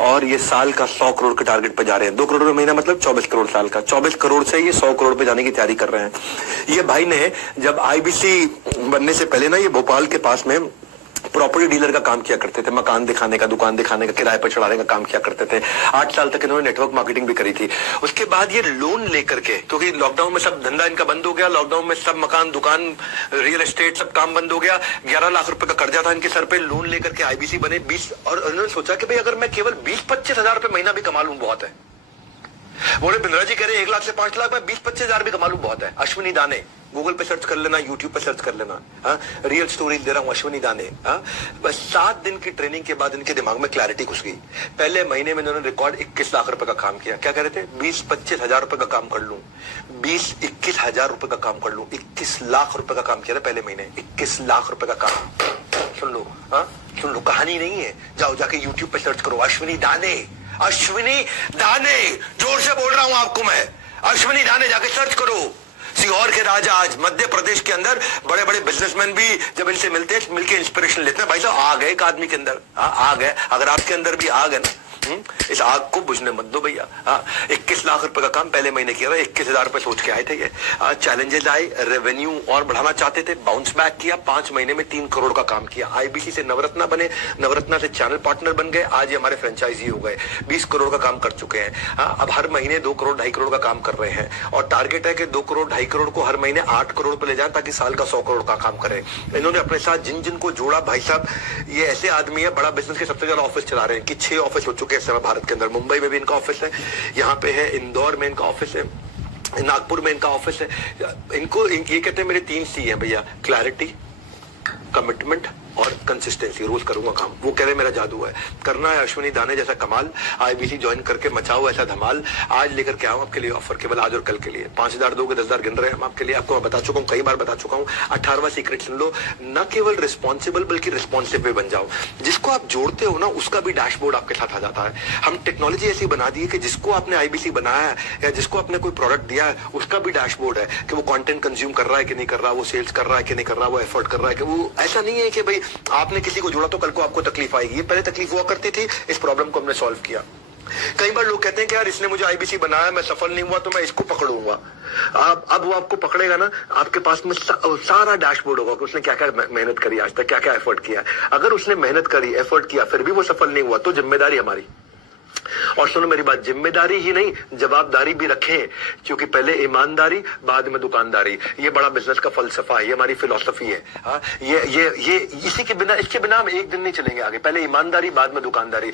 और ये साल का 100 करोड़ के टारगेट पे जा रहे हैं। 2 करोड़ रुपए महीना मतलब 24 करोड़ साल का। 24 करोड़ से ये 100 करोड़ पे जाने की तैयारी कर रहे हैं। ये भाई ने जब आईबीसी बनने से पहले ना ये भोपाल के पास में प्रॉपर्टी डीलर का काम किया करते थे, मकान दिखाने का, दुकान दिखाने का, किराए पर चढ़ाने का काम किया करते थे। 8 साल तक इन्होंने नेटवर्क मार्केटिंग भी करी थी। उसके बाद ये लोन लेकर के, क्योंकि लॉकडाउन में सब धंधा इनका बंद हो गया, लॉकडाउन में सब मकान, दुकान, रियल एस्टेट सब काम बंद हो गया, 11 लाख रुपए का कर्जा था इनके सर पे, लोन लेकर के आईबीसी बने 20, और उन्होंने सोचा कि भाई अगर मैं केवल 20-25 हजार रुपए महीना भी कमा लूं बहुत है। बोले बिंद्रा जी कह रहे 1 लाख से 5 लाख, मैं 20-25 हजार भी कमा लूं बहुत है। अश्विनी दाने गूगल पे सर्च कर लेना, यूट्यूब पे सर्च कर लेना, रियल स्टोरी दे रहा हूं, अश्विनी दाने। बस 7 दिन की ट्रेनिंग के बाद इनके दिमाग में क्लैरिटी घुस गई। पहले महीने में इन्होंने रिकॉर्ड 21 लाख रुपए का काम किया। क्या कह रहे थे? 20-25 हजार रुपए का काम कर लूं, 20-21 हजार रुपए का काम कर लूं, 21 लाख रुपए का काम किया था पहले महीने, 21 लाख रुपए का काम। सुन लो, सुन लो, कहानी नहीं है, जाओ जाके यूट्यूब पे सर्च करो, अश्विनी दाने, अश्विनी दाने, जोर से बोल रहा हूं आपको मैं, अश्विनी दाने जाके सर्च करो। सीहोर के राजा आज मध्य प्रदेश के अंदर बड़े बड़े बिजनेसमैन भी जब इनसे मिलते हैं, मिलके इंस्पिरेशन लेते हैं। भाई साहब आ गए एक आदमी के अंदर, आ गए, अगर आपके अंदर भी आ गए ना, इस आग को बुझने मत दो भैया। 21 लाख रुपए का काम पहले महीने किया था, 21 हजार रुपए सोच के आए थे ये। चैलेंजेस आए, रेवेन्यू और बढ़ाना चाहते थे, बाउंस बैक किया, 5 महीने में 3 करोड़ का काम किया। आईबीसी से नवरत्ना बने, नवरत्ना से चैनल पार्टनर बन गए, आज ये हमारे फ्रेंचाइजी हो गए, 20 करोड़ का काम कर चुके हैं। अब हर महीने 2 करोड़ 2.5 करोड़ का काम कर रहे हैं, और टारगेट है कि 2 करोड़ 2.5 करोड़ को हर महीने 8 करोड़ पे ले जाए, ताकि साल का 100 करोड़ का काम करें। इन्होंने अपने साथ जिन जिन को जोड़ा, भाई साहब ये ऐसे आदमी है, बड़ा बिजनेस के सबसे ज्यादा ऑफिस चला रहे हैं, कि 6 ऑफिस हो चुके हैं इस समय भारत के अंदर। मुंबई में भी इनका ऑफिस है, यहाँ पे है, इंदौर में इनका ऑफिस है, नागपुर में इनका ऑफिस है। इनको ये कहते हैं मेरे 3 C हैं भैया, क्लैरिटी, कमिटमेंट और कंसिस्टेंसी। रोज करूंगा काम, वो कह रहे मेरा जादू है, करना है अश्विनी दाने जैसा कमाल, आईबीसी ज्वाइन करके मचाओ ऐसा धमाल। आज लेकर के आओ आपके लिए ऑफर, केवल आज और कल के लिए। 5,000 दोगे, 10,000 गिन रहे हैं हम आपके लिए। आपको मैं बता चुका हूँ, कई बार बता चुका हूँ। 18वां सीक्रेट सुन लो, न केवल रिस्पॉन्सिबल बल्कि रिस्पॉन्सिव भी बन जाओ। जिसको आप जोड़ते हो ना, उसका भी डैशबोर्ड आपके साथ आ जाता है। हम टेक्नोलॉजी ऐसी बना दी है कि जिसको आपने आईबीसी बनाया है या जिसको आपने कोई प्रोडक्ट दिया है, उसका भी डैशबोर्ड है कि वो कंटेंट कंज्यूम कर रहा है कि नहीं कर रहा, वो सेल्स कर रहा है कि नहीं कर रहा, वो एफर्ट कर रहा है कि वो। ऐसा नहीं है कि भाई आपने किसी को जोड़ा तो कल को आपको तकलीफ आएगी। ये पहले तकलीफ हुआ करती थी, इस प्रॉब्लम को हमने सॉल्व किया। कई बार लोग कहते हैं कि यार इसने मुझे आईबीसी बनाया, मैं सफल नहीं हुआ तो मैं इसको पकड़ूंगा। अब वो आपको पकड़ेगा ना, आपके पास में सारा डैशबोर्ड होगा कि उसने क्या क्या मेहनत करी आज तक, क्या क्या एफर्ट किया। अगर उसने मेहनत करी, एफर्ट किया, फिर भी वो सफल नहीं हुआ, तो जिम्मेदारी हमारी। और सुनो मेरी बात, जिम्मेदारी ही नहीं जवाबदारी भी रखें, क्योंकि पहले ईमानदारी बाद में दुकानदारी। ये बड़ा बिजनेस का फलसफा है, ये हमारी फिलॉसफी है। ये इसी के बिना, इसके बिना हम एक दिन नहीं चलेंगे आगे। पहले ईमानदारी बाद में दुकानदारी।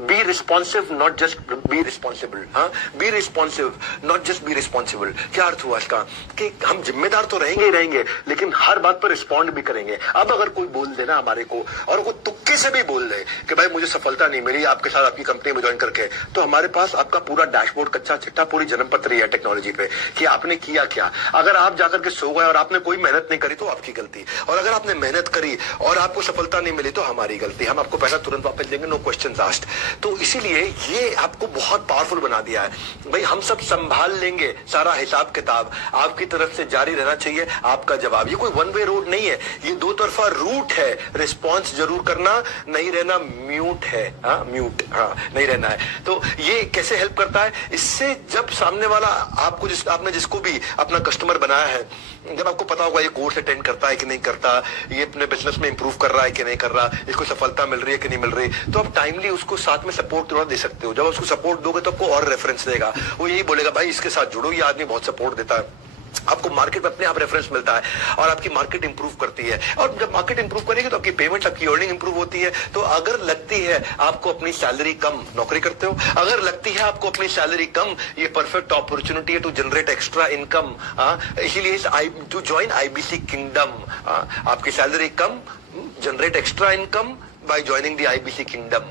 Be responsive not just be responsible. Be responsive not just be responsible. क्या अर्थ हुआ इसका? कि हम जिम्मेदार तो रहेंगे ही रहेंगे, लेकिन हर बात पर रिस्पॉन्ड भी करेंगे। अब अगर कोई बोल देना हमारे को, और वो तुक्के से भी बोल दे कि भाई मुझे सफलता नहीं मिली आपके साथ, आपकी कंपनी में ज्वाइन करके, तो हमारे पास आपका पूरा डैशबोर्ड, कच्चा चिट्ठा, पूरी जन्मपत्री है टेक्नोलॉजी पे कि आपने किया क्या। अगर आप जाकर के सो गए और आपने कोई मेहनत नहीं करी तो आपकी गलती, और अगर आपने मेहनत करी और आपको सफलता नहीं मिली तो हमारी गलती। हम आपको पैसा तुरंत वापस देंगे, नो क्वेश्चंस आस्क्ड। तो इसीलिए ये आपको बहुत पावरफुल बना दिया है। भाई हम सब संभाल लेंगे सारा हिसाब किताब, आपकी तरफ से जारी रहना चाहिए आपका जवाब। ये कोई वन वे रोड नहीं है, ये 2 तरफा रूट है। रिस्पॉन्स जरूर करना, नहीं रहना म्यूट है। म्यूट नहीं रहना है। तो ये कैसे हेल्प करता है? इससे जब सामने वाला आपको, आपने जिसको भी अपना कस्टमर बनाया है, जब आपको पता होगा ये कोर्स अटेंड करता है कि नहीं करता, ये अपने बिजनेस में इंप्रूव कर रहा है कि नहीं कर रहा, इसको सफलता मिल रही है कि नहीं मिल रही, तो आप टाइमली उसको साथ में सपोर्ट थोड़ा दे सकते हो। जब उसको सपोर्ट दोगे तो आपको और रेफरेंस देगा, वो यही बोलेगा भाई इसके साथ जुड़ो, ये आदमी बहुत सपोर्ट देता है। आपको मार्केट में अपने आप रेफरेंस मिलता है और आपकी मार्केट इंप्रूव करती है। और जब मार्केट इंप्रूव करेगी तो आपकी पेमेंट, आपकी अर्निंग इंप्रूव होती है। तो अगर लगती है आपको अपनी सैलरी कम, नौकरी करते हो, अगर लगती है आपको अपनी सैलरी कम, ये परफेक्ट अपॉर्चुनिटी है टू जनरेट एक्स्ट्रा इनकम। इसीलिए टू ज्वाइन आईबीसी किंगडम। आपकी salary come, generate extra income by joining the IBC kingdom.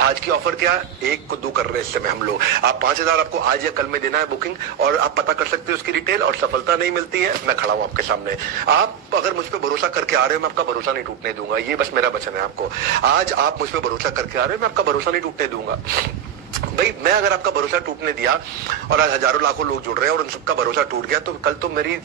आज की ऑफर क्या है? 1 को 2 कर रहे हैं इस समय हम लोग। आप 5,000 आपको आज या कल में देना है बुकिंग, और आप पता कर सकते हो उसकी डिटेल। और सफलता नहीं मिलती है, मैं खड़ा हूं आपके सामने। आप अगर मुझ पर भरोसा करके आ रहे हो, मैं आपका भरोसा नहीं टूटने दूंगा। ये बस मेरा वचन है आपको। आज आप मुझ पर भरोसा करके आ रहे हो, मैं आपका भरोसा नहीं टूटने दूंगा। भाई मैं अगर आपका भरोसा टूटने दिया और आज हजारों लाखों लोग जुड़ रहे हैं और उन सबका भरोसा टूट गया, तो कल तो मेरी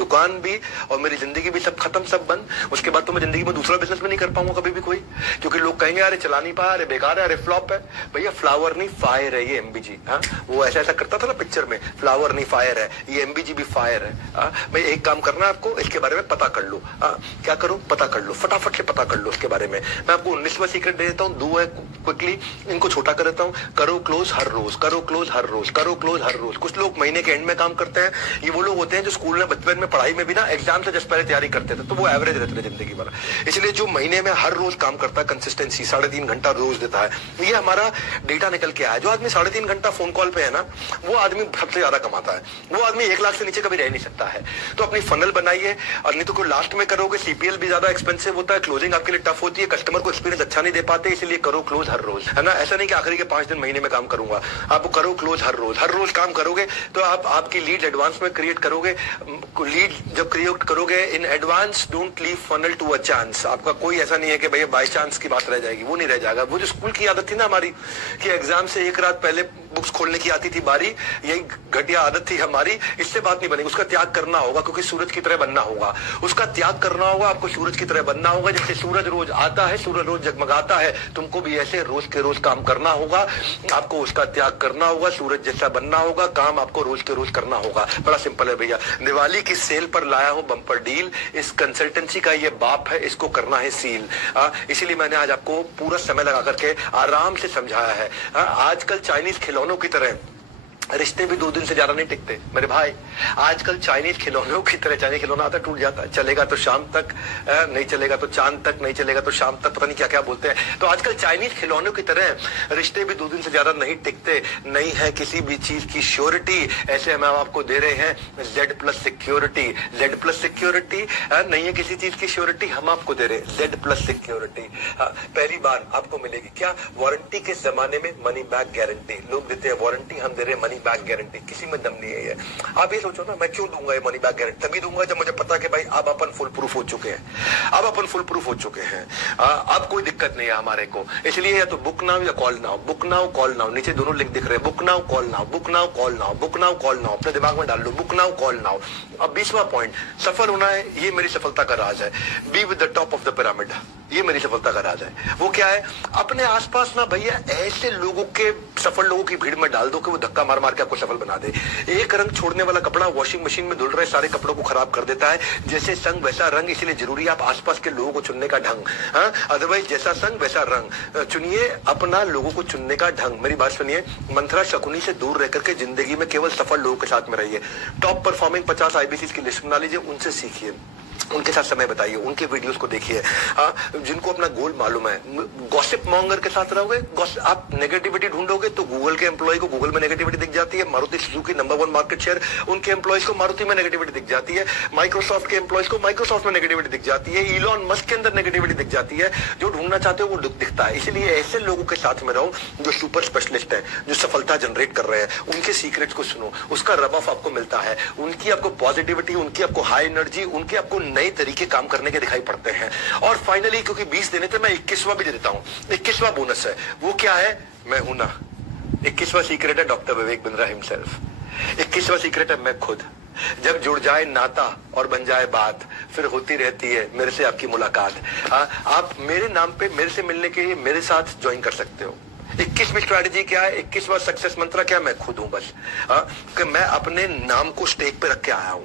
दुकान भी और मेरी जिंदगी भी सब खत्म, सब बंद। उसके बाद तो मैं जिंदगी में दूसरा बिजनेस भी नहीं कर पाऊंगा कभी भी कोई, क्योंकि लोग कहेंगे अरे चला नहीं पाया, अरे बेकार है, अरे फ्लॉप है। भैया फ्लावर नहीं फायर है ये एमबीजी। हाँ, वो ऐसा ऐसा करता था ना पिक्चर में, फ्लावर नहीं फायर है, ये एमबीजी भी फायर है। भाई एक काम करना है आपको, इसके बारे में पता कर लो। क्या करो, पता कर लो, फटाफट से पता कर लो उसके बारे में। मैं आपको 19वां सीक्रेट दे देता हूँ, 2 है क्विकली, इनको छोटा कर देता हूँ। करो क्लोज हर रोज, करो क्लोज हर रोज, करो क्लोज हर रोज। कुछ लोग महीने के एंड में काम करते हैं, ये वो लोग होते हैं जो स्कूल में बचपन में पढ़ाई में भी ना एग्जाम से जस्ट पहले तैयारी करते थे, तो वो एवरेज रहते थे जिंदगी भर। इसलिए जो महीने में हर रोज काम करता है, कंसिस्टेंसी 3.5 घंटा रोज देता है, ये हमारा डेटा निकल के आया। जो आदमी 3.5 घंटा फोन कॉल पे है ना, वो आदमी सबसे ज्यादा कमाता है। वो आदमी 1 लाख से नीचे कभी रह नहीं सकता है। तो अपनी फनल बनाइए, और नहीं तो कोई लास्ट में करोगे, सीपीएल भी ज्यादा एक्सपेंसिव होता है, क्लोजिंग आपके लिए टफ होती है, कस्टमर को एक्सपीरियंस अच्छा नहीं दे पाते, इसलिए करो क्लोज हर रोज, है ना। ऐसा नहीं कि आखिरी के 5 दिन महीने में काम करूंगा, आप करो क्लोज हर रोज। हर रोज काम करोगे तो आप आपकी लीड एडवांस में क्रिएट करोगे। लीड जब क्रिएट करोगे in advance, don't leave funnel to a chance. आपका कोई ऐसा नहीं है कि भैया बाय चांस की बात रह जाएगी, वो नहीं रह जाएगा। वो जो स्कूल की आदत थी ना हमारी, कि एग्जाम से 1 रात पहले बुक्स खोलने की आती थी बारी, यही घटिया आदत थी हमारी, इससे बात नहीं बनेगी। उसका त्याग करना होगा, क्योंकि सूरज की तरह बनना होगा। उसका त्याग करना होगा, आपको सूरज की तरह बनना होगा। जैसे सूरज रोज आता है, सूरज रोज जगमगाता है, तुमको भी ऐसे रोज के रोज काम करना होगा। आपको उसका त्याग करना होगा, सूरज जैसा बनना होगा, काम आपको रोज के रोज करना होगा। बड़ा सिंपल है भैया। दिवाली की सेल पर लाया हूं बम्पर डील, इस कंसल्टेंसी का ये बाप है, इसको करना है सील। इसीलिए मैंने आज आपको पूरा समय लगा करके आराम से समझाया है। आजकल चाइनीज खिलौनों की तरह रिश्ते भी 2 दिन से ज्यादा नहीं टिकते मेरे भाई। आजकल चाइनीज खिलौनों की तरह, चाइनीज खिलौना आता टूट जाता है, चलेगा तो शाम तक, नहीं चलेगा तो चांद तक, नहीं चलेगा तो शाम तक, पता नहीं क्या क्या बोलते हैं। तो आजकल चाइनीज खिलौनों की तरह रिश्ते भी 2 दिन से ज्यादा नहीं टिकते। नहीं है किसी भी चीज की श्योरिटी, ऐसे हम आपको दे रहे हैं Z+ सिक्योरिटी। Z+ सिक्योरिटी नहीं है किसी चीज की श्योरिटी, हम आपको दे रहे हैं Z+ सिक्योरिटी। पहली बार आपको मिलेगी क्या, वारंटी के जमाने में मनी बैक गारंटी। लोग देते हैं वारंटी, हम दे रहे हैं मनी बैक गारंटी। किसी में दम नहीं है ये। आप ये सोचो ना, मैं क्यों दूंगा ये मनी बैक गारंटी? तभी दूंगा जब मुझे पता कि भाई अब अपन फुल प्रूफ हो चुके हैं, अब अपन फुल प्रूफ हो चुके हैं, अब कोई दिक्कत नहीं है हमारे को। इसलिए या तो बुक नाउ या call now, book now call now, नीचे दोनों लिंक दिख रहे हैं, book now call now, book now call now, book now call now. अपने दिमाग में डाल लो, बुक नाउ कॉल नाउ। अब 20वां पॉइंट, सफल होना है, ये मेरी सफलता का राज है। Be with the top of the pyramid, ये मेरी सफलता का राज है। वो क्या है, अपने आसपास ना भैया ऐसे लोगों के, सफल लोगों की भीड़ में डाल दो कि वो धक्का मार मार के आपको सफल बना दे। एक रंग छोड़ने वाला कपड़ा वॉशिंग मशीन में धुल रहे सारे कपड़ों को खराब कर देता है। जैसे संग वैसा रंग, इसीलिए जरूरी है आप आसपास के लोगों को चुनने का ढंग। अदरवाइज जैसा संग वैसा रंग। चुनिए अपना लोगों को चुनने का ढंग। मेरी बात सुनिए, मंत्रा शकुनी से दूर रहकर के जिंदगी में केवल सफल लोगों के साथ में रहिए। टॉप परफॉर्मिंग 50 IBCs की लिस्ट बना लीजिए, उनसे सीखिए, उनके साथ समय बताइए, उनके वीडियोस को देखिए। जिनको अपना गोल मालूम है। गॉसिप मॉन्गर के साथ रहोगे, आप नेगेटिविटी ढूंढोगे तो गूगल के एम्प्लॉय को गूगल में नेगेटिविटी दिख जाती है। Maruti Suzuki number 1 market share, उनके एम्प्लॉयज को मारुति में नेगेटिविटी दिख जाती है। माइक्रोसॉफ्ट के एम्प्लॉयज को माइक्रोसॉफ्ट में नेगेटिविटी दिख जाती है। इलॉन मस्क के अंदर नेगेटिविटी दिख जाती है। जो ढूंढना चाहते हो वो दिखता है। इसलिए ऐसे लोगों के साथ में रहो जो सुपर स्पेशलिस्ट है, जो सफलता जनरेट कर रहे हैं। उनके सीक्रेट्स को सुनो, उसका रब ऑफ आपको मिलता है। उनकी आपको पॉजिटिविटी, उनकी आपको हाई एनर्जी, उनके आपको नए तरीके काम करने के दिखाई पड़ते हैं। और फाइनली, क्योंकि 20 देने थे, मैं 21वां भी दे देता हूं। 21वां बोनस है। वो क्या है, मैं हूं ना। 21वां सीक्रेट है doctor Vivek Bindra himself. 21वां secret है मैं खुद। जब जुड़ जाए नाता और बन जाए बात, फिर होती रहती है मेरे से आपकी मुलाकात। आप मेरे नाम पे मेरे से मिलने के लिए मेरे साथ ज्वाइन कर सकते हो। 21वीं स्ट्रैटेजी क्या है, 21वां सक्सेस मंत्र क्या, मैं खुद हूं बस। कि मैं अपने नाम को स्टेक पे रख के आया हूं।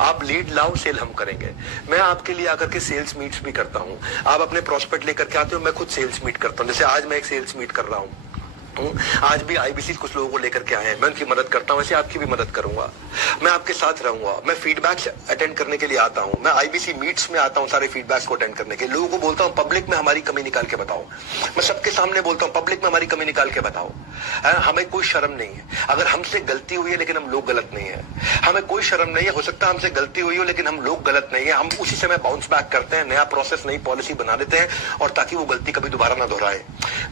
आप लीड लाओ, सेल हम करेंगे। मैं आपके लिए आकर के सेल्स मीट्स भी करता हूं। आप अपने प्रोस्पेक्ट लेकर के आते हो, मैं खुद सेल्स मीट करता हूं। जैसे आज मैं एक सेल्स मीट कर रहा हूं, आज भी IBC कुछ लोगों को लेकर के आए हैं, मैं उनकी मदद करता हूं। वैसे आपकी भी मदद करूंगा, मैं आपके साथ रहूंगा। मैं फीडबैक्स अटेंड करने के लिए आता हूं। मैं IBC मीट्स में आता हूं सारे फीडबैक्स को अटेंड करने के। लोगों को बोलता हूं पब्लिक में हमारी कमी निकाल के बताओ। मैं सबके सामने बोलता हूं पब्लिक में हमारी कमी निकाल के बताओ। हमें कोई शर्म नहीं है अगर हमसे गलती हुई है, लेकिन हम लोग गलत नहीं है। हमें कोई शर्म नहीं है, हो सकता है हमसे गलती हुई हो लेकिन हम लोग गलत नहीं है। हम उसी समय बाउंस बैक करते हैं, नया प्रोसेस, नई पॉलिसी बना देते हैं, और ताकि वो गलती कभी दोबारा ना दोहराए।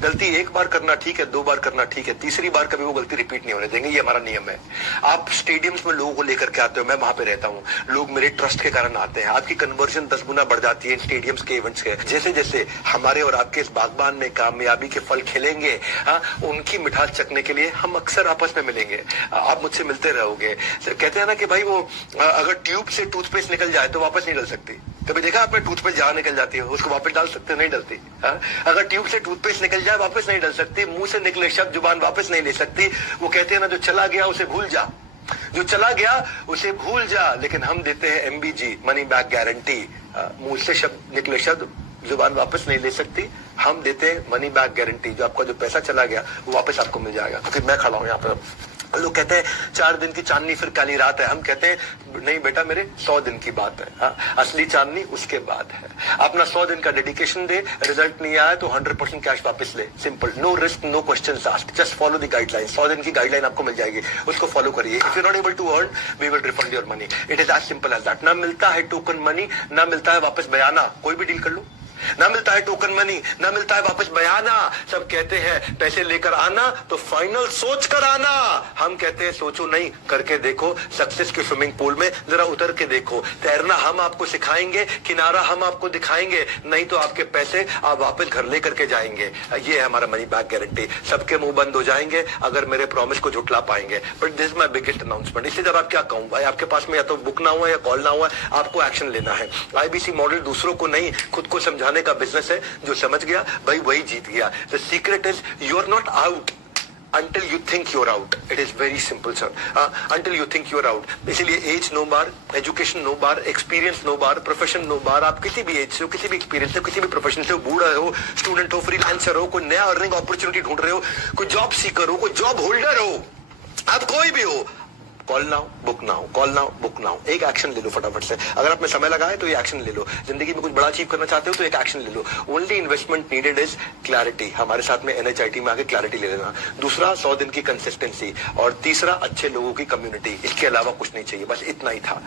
गलती एक बार करना ठीक है, 2 बार करना ठीक है, तीसरी बार कभी वो गलती रिपीट नहीं होने देंगे, ये हमारा नियम है। आप स्टेडियम्स में लोगों को लेकर के आते हो, मैं वहां पे रहता हूँ, लोग मेरे ट्रस्ट के कारण आते हैं, आपकी कन्वर्जन 10 गुना बढ़ जाती है इन स्टेडियम्स के इवेंट्स के। जैसे जैसे हमारे और आपके इस बागबान में कामयाबी के फल खिलेंगे, हाँ, उनकी मिठास चखने के लिए हम अक्सर आपस में मिलेंगे, आप मुझसे मिलते रहोगे। कहते हैं ना कि भाई वो अगर ट्यूब से टूथपेस्ट निकल जाए तो वापस नहीं डल सकती। कभी देखा आपने टूथपेस्ट जहां निकल जाती है उसको वापस डाल सकते, नहीं डलती। अगर ट्यूब से टूथपेस्ट निकल जाए वापस नहीं डल सकती, मुंह से निकले शब्द जुबान वापस नहीं ले सकती। वो कहते हैं ना, जो चला गया उसे भूल जा, जो चला गया उसे भूल जा। लेकिन हम देते हैं MBG, मनी बैक गारंटी। मुंह से शब्द निकले शब्द जुबान वापस नहीं ले सकती, हम देते हैं मनी बैक गारंटी। जो आपका जो पैसा चला गया वो वापस आपको मिल जाएगा। क्योंकि मैं खड़ा हूं यहाँ पर, लोग कहते हैं 4 दिन की चांदनी फिर काली रात है, हम कहते हैं नहीं बेटा मेरे 100 दिन की बात है। असली चांदनी उसके बाद है। अपना 100 दिन का डेडिकेशन दे, रिजल्ट नहीं आया तो 100% कैश वापस ले, simple, no risk no questions asked, just follow the guideline. 100 दिन की गाइडलाइन आपको मिल जाएगी, उसको फॉलो करिए। If you not able to earn, we will refund your money, it is as simple as that. ना मिलता है टोकन मनी, ना मिलता है वापस बयाना, कोई भी डील कर लो, ना मिलता है टोकन मनी, ना मिलता है वापस बयाना। सब कहते हैं पैसे लेकर आना तो फाइनल सोच कर आना, हम कहते हैं सोचो नहीं, करके देखो। सक्सेस के स्विमिंग पूल में जरा उतर के देखो, तैरना हम आपको सिखाएंगे, किनारा हम आपको दिखाएंगे, नहीं तो आपके पैसे आप वापस घर लेकर के जाएंगे। ये है हमारा मनी बैक गारंटी। सबके मुंह बंद हो जाएंगे अगर मेरे प्रॉमिस को झुटला पाएंगे। But this is my biggest announcement. इसलिए जब आप क्या कहूं भाई, आपके पास में या तो बुक ना हुआ या कॉल ना हुआ, आपको एक्शन लेना है। IBC मॉडल दूसरों को नहीं, खुद को समझाने का बिजनेस है। जो समझ गया भाई वही जीत गया। The secret is you are not out until you think you're out. It is very simple, sir. Until you think you're out. इसलिए एज नो बार, एजुकेशन नो बार, एक्सपीरियंस नो बार, प्रोफेशन नो बार। आप किसी भी एज से हो, किसी भी experience से, किसी भी प्रोफेशन से हो, बूढ़ा हो, स्टूडेंट हो, फ्रीलांसर हो, कोई नया अर्निंग अपॉर्चुनिटी ढूंढ रहे हो, कोई जॉब सीकर हो, कोई जॉब होल्डर हो, आप कोई भी हो, call now book now, call now book now. एक एक्शन ले लो फटाफट से। अगर आप में समय लगा है तो ये एक्शन ले लो। जिंदगी में कुछ बड़ा अचीव करना चाहते हो तो एक एक्शन ले लो। Only investment needed is clarity. हमारे साथ में NHIT में आके क्लैरिटी ले लेना। दूसरा 100 दिन की कंसिस्टेंसी, और तीसरा अच्छे लोगों की कम्युनिटी। इसके अलावा कुछ नहीं चाहिए, बस इतना ही था।